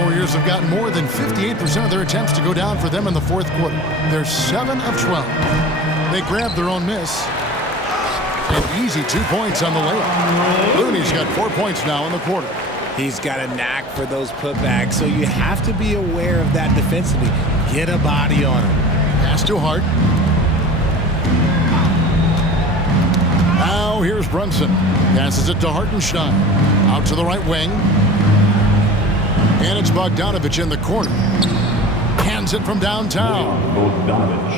Warriors have gotten more than 58% of their attempts to go down for them in the fourth quarter. They're 7 of 12. They grabbed their own miss. An easy 2 points on the layup. Looney's got 4 points now in the quarter. He's got a knack for those putbacks, so you have to be aware of that defensively. Get a body on him. Pass to Hart. Now here's Brunson. Passes it to Hartenstein. Out to the right wing. And it's Bogdanovich in the corner. Hands it from downtown.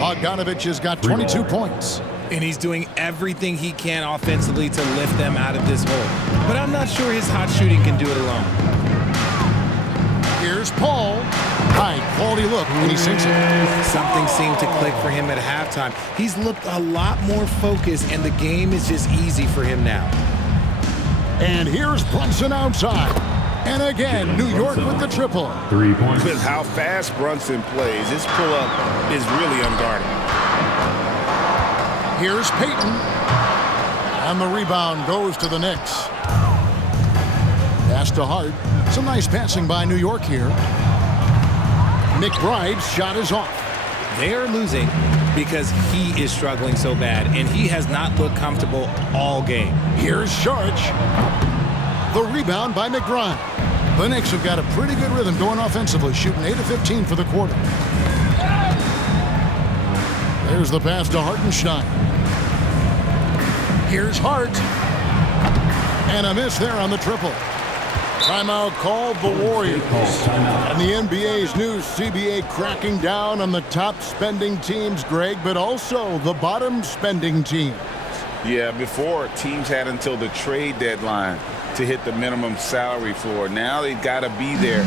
Bogdanovich has got 22 points. And he's doing everything he can offensively to lift them out of this hole. But I'm not sure his hot shooting can do it alone. Here's Paul. High quality look, and he sinks it. Something seemed to click for him at halftime. He's looked a lot more focused, and the game is just easy for him now. And here's Brunson outside. And again, New York with the triple. 3 points. With how fast Brunson plays, his pull-up is really unguarded. Here's Payton. And the rebound goes to the Knicks. Pass to Hart. Some nice passing by New York here. McBride's shot is off. They are losing because he is struggling so bad, and he has not looked comfortable all game. Here's Saric. The rebound by McBride. The Knicks have got a pretty good rhythm going offensively, shooting 8 of 15 for the quarter. There's the pass to Hartenstein. Here's Hart. And a miss there on the triple. Timeout called the Warriors. And the NBA's new CBA cracking down on the top spending teams, Greg, but also the bottom spending teams. Yeah, before teams had until the trade deadline to hit the minimum salary floor. Now they've got to be there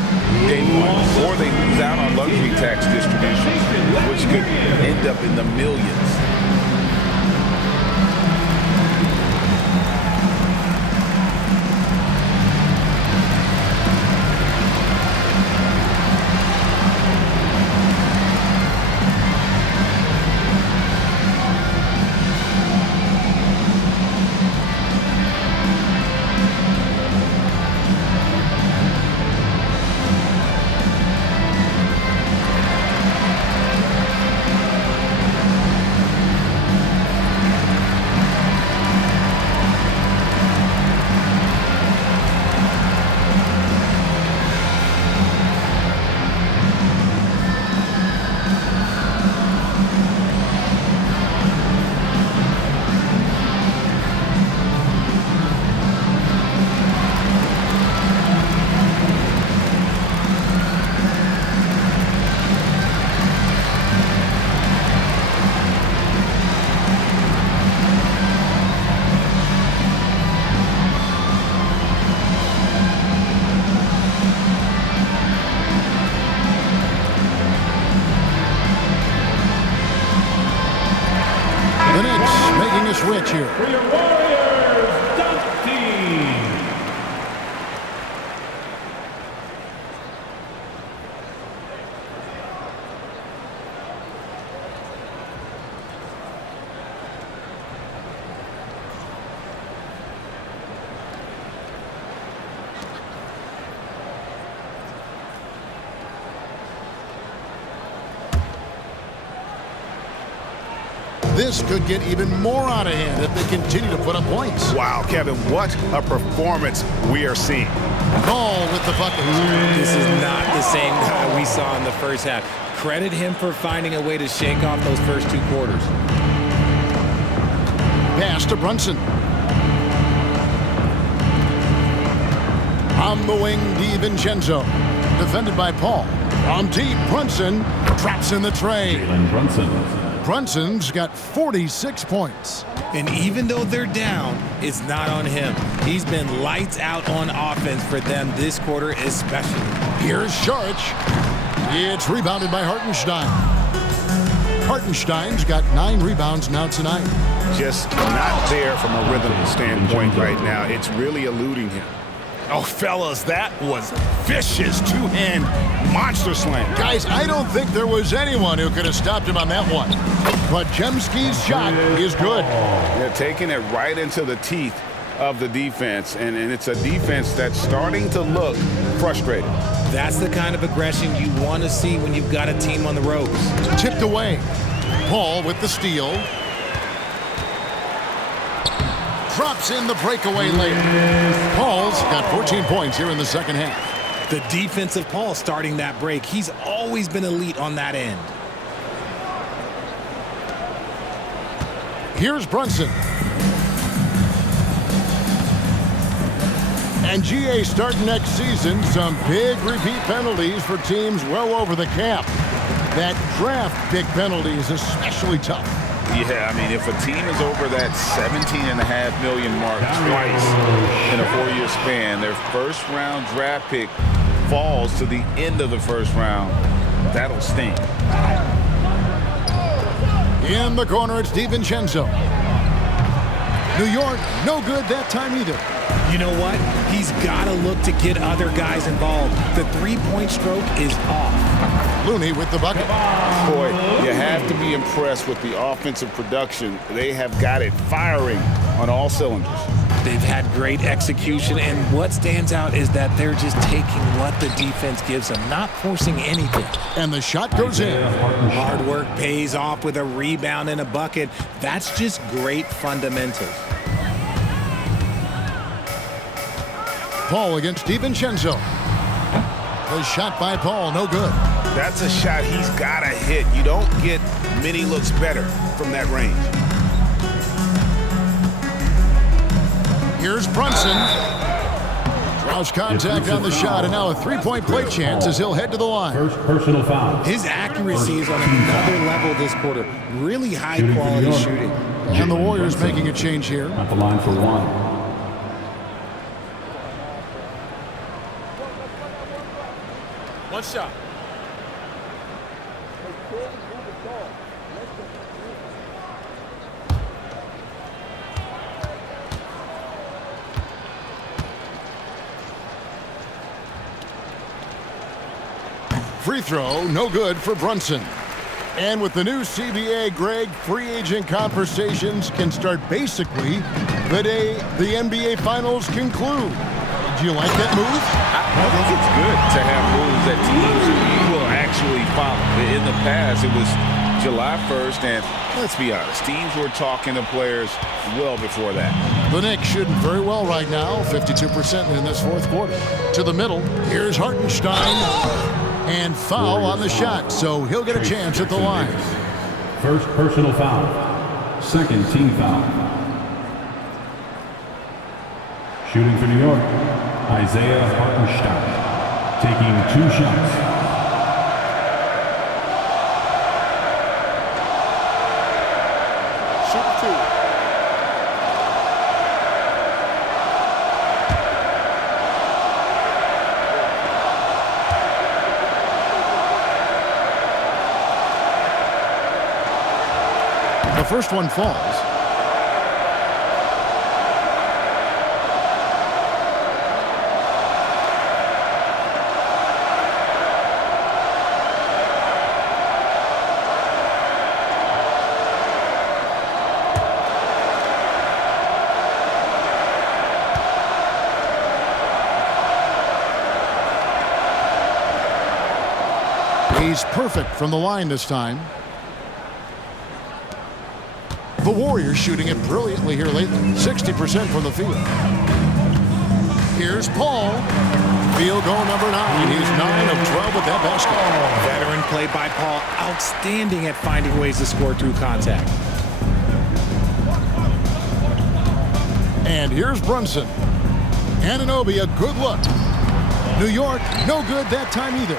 day one before they lose out on luxury tax distributions, which could end up in the millions. Switch here. For your Warriors, Dunk Team. This could get even more out of hand if they continue to put up points. Wow, Kevin, what a performance we are seeing. Ball with the bucket. This is not the same guy we saw in the first half. Credit him for finding a way to shake off those first 2 quarters. pass to Brunson. On the wing, DiVincenzo. Defended by Paul. From deep, Brunson drops in the tray. Jalen Brunson. Brunson's got 46 points. And even though they're down, it's not on him. He's been lights out on offense for them this quarter especially. Here's Saric. It's rebounded by Hartenstein. Hartenstein's got 9 rebounds now tonight. Just not there from a rhythm standpoint right now. It's really eluding him. Oh, fellas, that was vicious two-hand monster slam. Guys, I don't think there was anyone who could have stopped him on that one. But Jemski's shot is good. They're taking it right into the teeth of the defense, and it's a defense that's starting to look frustrated. That's the kind of aggression you want to see when you've got a team on the ropes. Tipped away. Paul with the steal. Drops in the breakaway late. Paul's got 14 points here in the second half. The defensive Paul starting that break. He's always been elite on that end. Here's Brunson. And GA starting next season, some big repeat penalties for teams well over the cap. That draft pick penalty is especially tough. Yeah, I mean, if a team is over that $17.5 million mark twice in a 4-year span, their first-round draft pick falls to the end of the first round, that'll sting. In the corner, it's DiVincenzo. New York, no good that time either. You know what? He's got to look to get other guys involved. The three-point stroke is off. Looney with the bucket. Boy, you have to be impressed with the offensive production. They have got it firing on all cylinders. They've had great execution, and what stands out is that they're just taking what the defense gives them, not forcing anything. And the shot goes in. Hard work pays off with a rebound and a bucket. That's just great fundamentals. Paul against DiVincenzo. The shot by Paul, no good. That's a shot he's got to hit. You don't get many looks better from that range. Here's Brunson. Draws contact on the shot, and now a three-point play chance as he'll head to the line. First personal foul. His accuracy is on another level this quarter. Really high-quality shooting. And the Warriors making a change here. At the line for one. One shot. Free throw, no good for Brunson. And with the new CBA, Greg, free agent conversations can start basically the day the NBA Finals conclude. Do you like that move? I think it's good to have moves that teams will actually follow. In the past, it was July 1st, and let's be honest, teams were talking to players well before that. The Knicks shooting very well right now, 52% in this fourth quarter. To the middle, here's Hartenstein. And foul on the shot, so he'll get a chance at the line. First personal foul. Second team foul. Shooting for New York, Isaiah Hartenstein. Taking 2 shots. The first one falls. He's perfect from the line this time. The Warriors shooting it brilliantly here lately, 60% from the field. Here's Paul. Field goal number 9. He's 9 of 12 with that basket. Veteran play by Paul, outstanding at finding ways to score through contact. And here's Brunson. Anunoby, a good look. New York, no good that time either.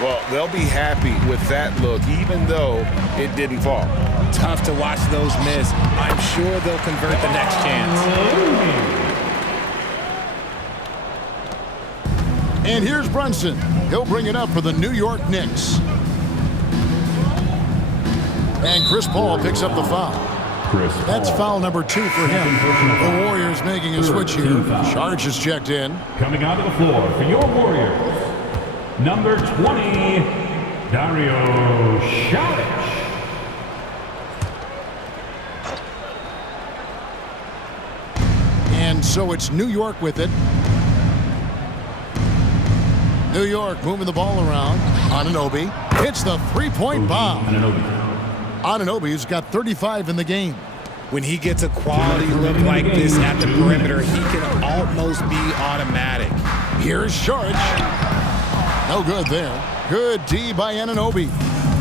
Well, they'll be happy with that look, even though it didn't fall. Tough to watch those miss. I'm sure they'll convert the next chance. And here's Brunson. He'll bring it up for the New York Knicks. And Chris Paul picks up the foul. That's foul number 2 for him. The Warriors making a switch here. Charge is checked in. Coming onto the floor for your Warriors, number 20, Dario Saric. And so it's New York with it. New York moving the ball around. Anunoby hits the three-point bomb. Anunoby's got 35 in the game. When he gets a quality look like this at the perimeter, he can almost be automatic. Here's Saric. No good there. Good D by Anunoby.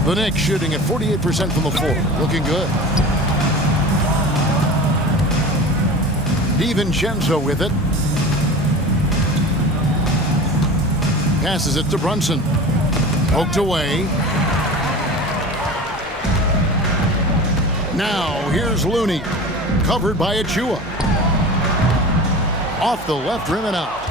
The Knicks shooting at 48% from the floor. Looking good. DiVincenzo with it. Passes it to Brunson. Poked away. Now here's Looney. Covered by Achua. Off the left rim and out.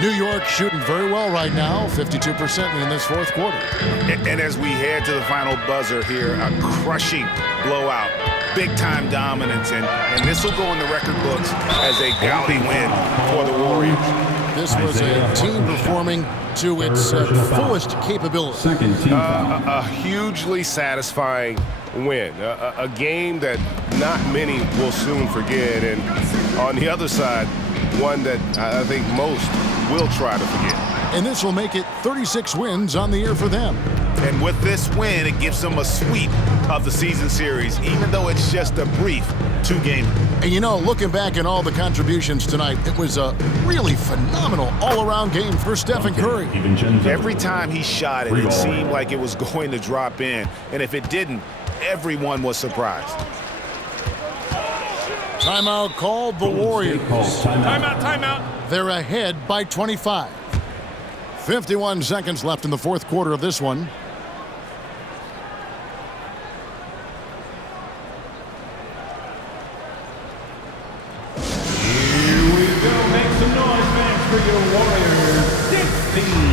New York shooting very well right now, 52% in this fourth quarter. And as we head to the final buzzer here, a crushing blowout, big-time dominance, and this will go in the record books as a gaudy win for the Warriors. This was a team performing to its fullest capability. A hugely satisfying win, a game that not many will soon forget, and on the other side, one that I think most will try to forget. And this will make it 36 wins on the year for them. And with this win, it gives them a sweep of the season series, even though it's just a brief 2-game. And you know, looking back at all the contributions tonight, it was a really phenomenal all-around game for Stephen Curry. Every time he shot it, it seemed like it was going to drop in. And if it didn't, everyone was surprised. Timeout called the Warriors. Timeout. They're ahead by 25. 51 seconds left in the fourth quarter of this one. Here we go. Make some noise, fans, for your Warriors. 16.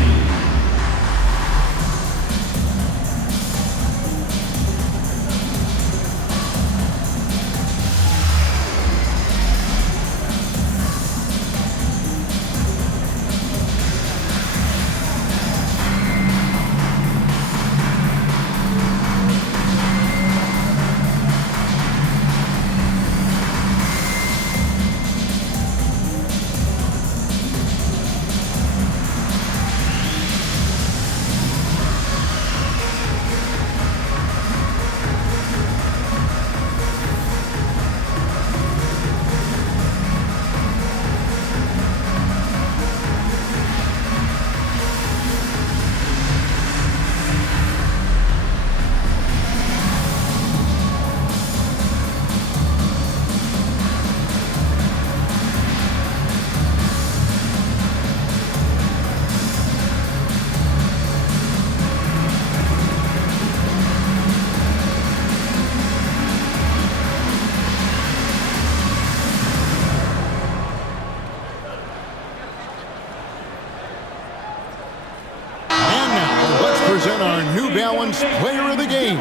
Present our New Balance Player of the Game,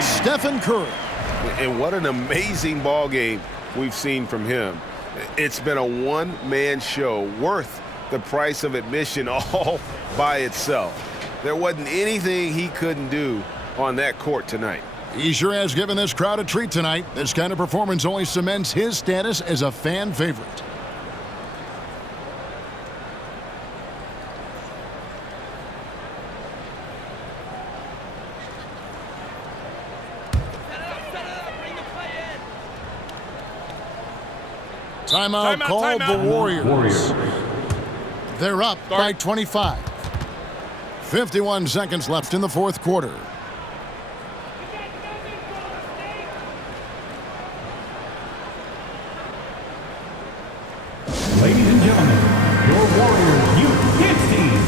Stephen Curry. And what an amazing ball game we've seen from him. It's been a one-man show worth the price of admission all by itself. There wasn't anything he couldn't do on that court tonight. He sure has given this crowd a treat tonight. This kind of performance only cements his status as a fan favorite. Timeout called the Warriors. They're up by 25. 51 seconds left in the fourth quarter. Ladies and gentlemen, your Warriors Youth Knicks team.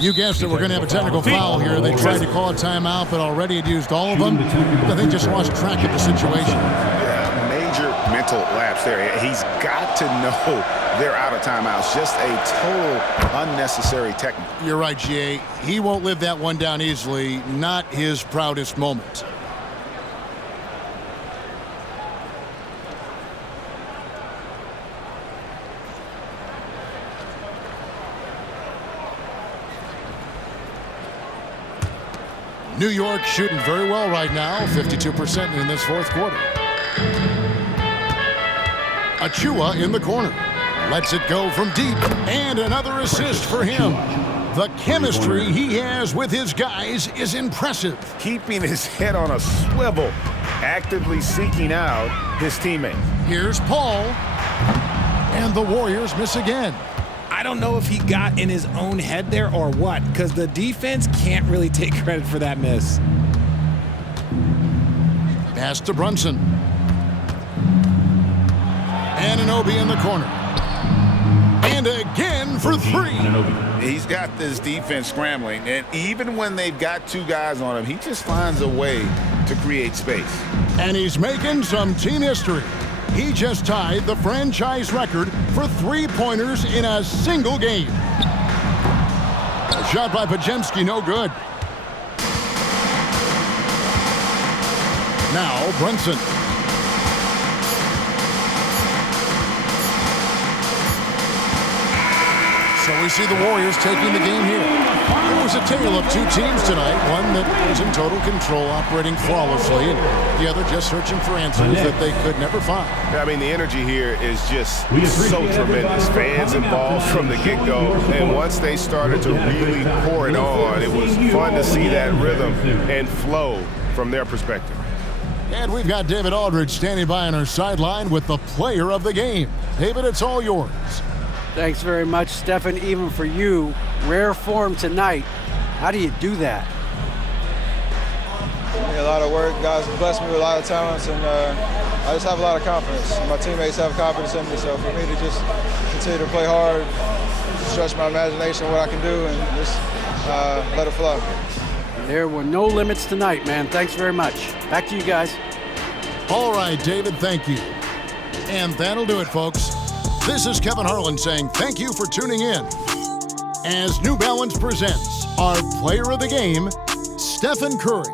You guessed it, we're going to have a technical foul here. They tried to call a timeout, but already had used all of them. I think just lost track of the situation. Yeah, major mental lapse there. He's got to know they're out of timeouts. Just a total unnecessary technical. You're right, GA. He won't live that one down easily. Not his proudest moment. New York shooting very well right now, 52% in this fourth quarter. Achua in the corner. Lets it go from deep, and another assist for him. The chemistry he has with his guys is impressive. Keeping his head on a swivel, actively seeking out his teammates. Here's Paul, and the Warriors miss again. I don't know if he got in his own head there or what, because the defense can't really take credit for that miss. Pass to Brunson. Anunoby in the corner. And again for three. He's got this defense scrambling, and even when they've got two guys on him, he just finds a way to create space. And he's making some team history. He just tied the franchise record for three-pointers in a single game. A shot by Pajemski, no good. Now Brunson. So we see the Warriors taking the game here. It was a tale of two teams tonight. One that was in total control, operating flawlessly, and the other just searching for answers that they could never find. I mean, the energy here is just so tremendous. Fans involved from the get-go, and once they started to really pour it on, it was fun to see that rhythm and flow from their perspective. And we've got David Aldridge standing by on our sideline with the player of the game. David, it's all yours. Thanks very much, Stephen. Even for you, rare form tonight. How do you do that? A lot of work. God's blessed me with a lot of talents, and I just have a lot of confidence. My teammates have confidence in me, so for me to just continue to play hard, stretch my imagination, what I can do, and just let it flow. There were no limits tonight, man. Thanks very much. Back to you guys. All right, David, thank you. And that'll do it, folks. This is Kevin Harlan saying thank you for tuning in as New Balance presents our player of the game, Stephen Curry.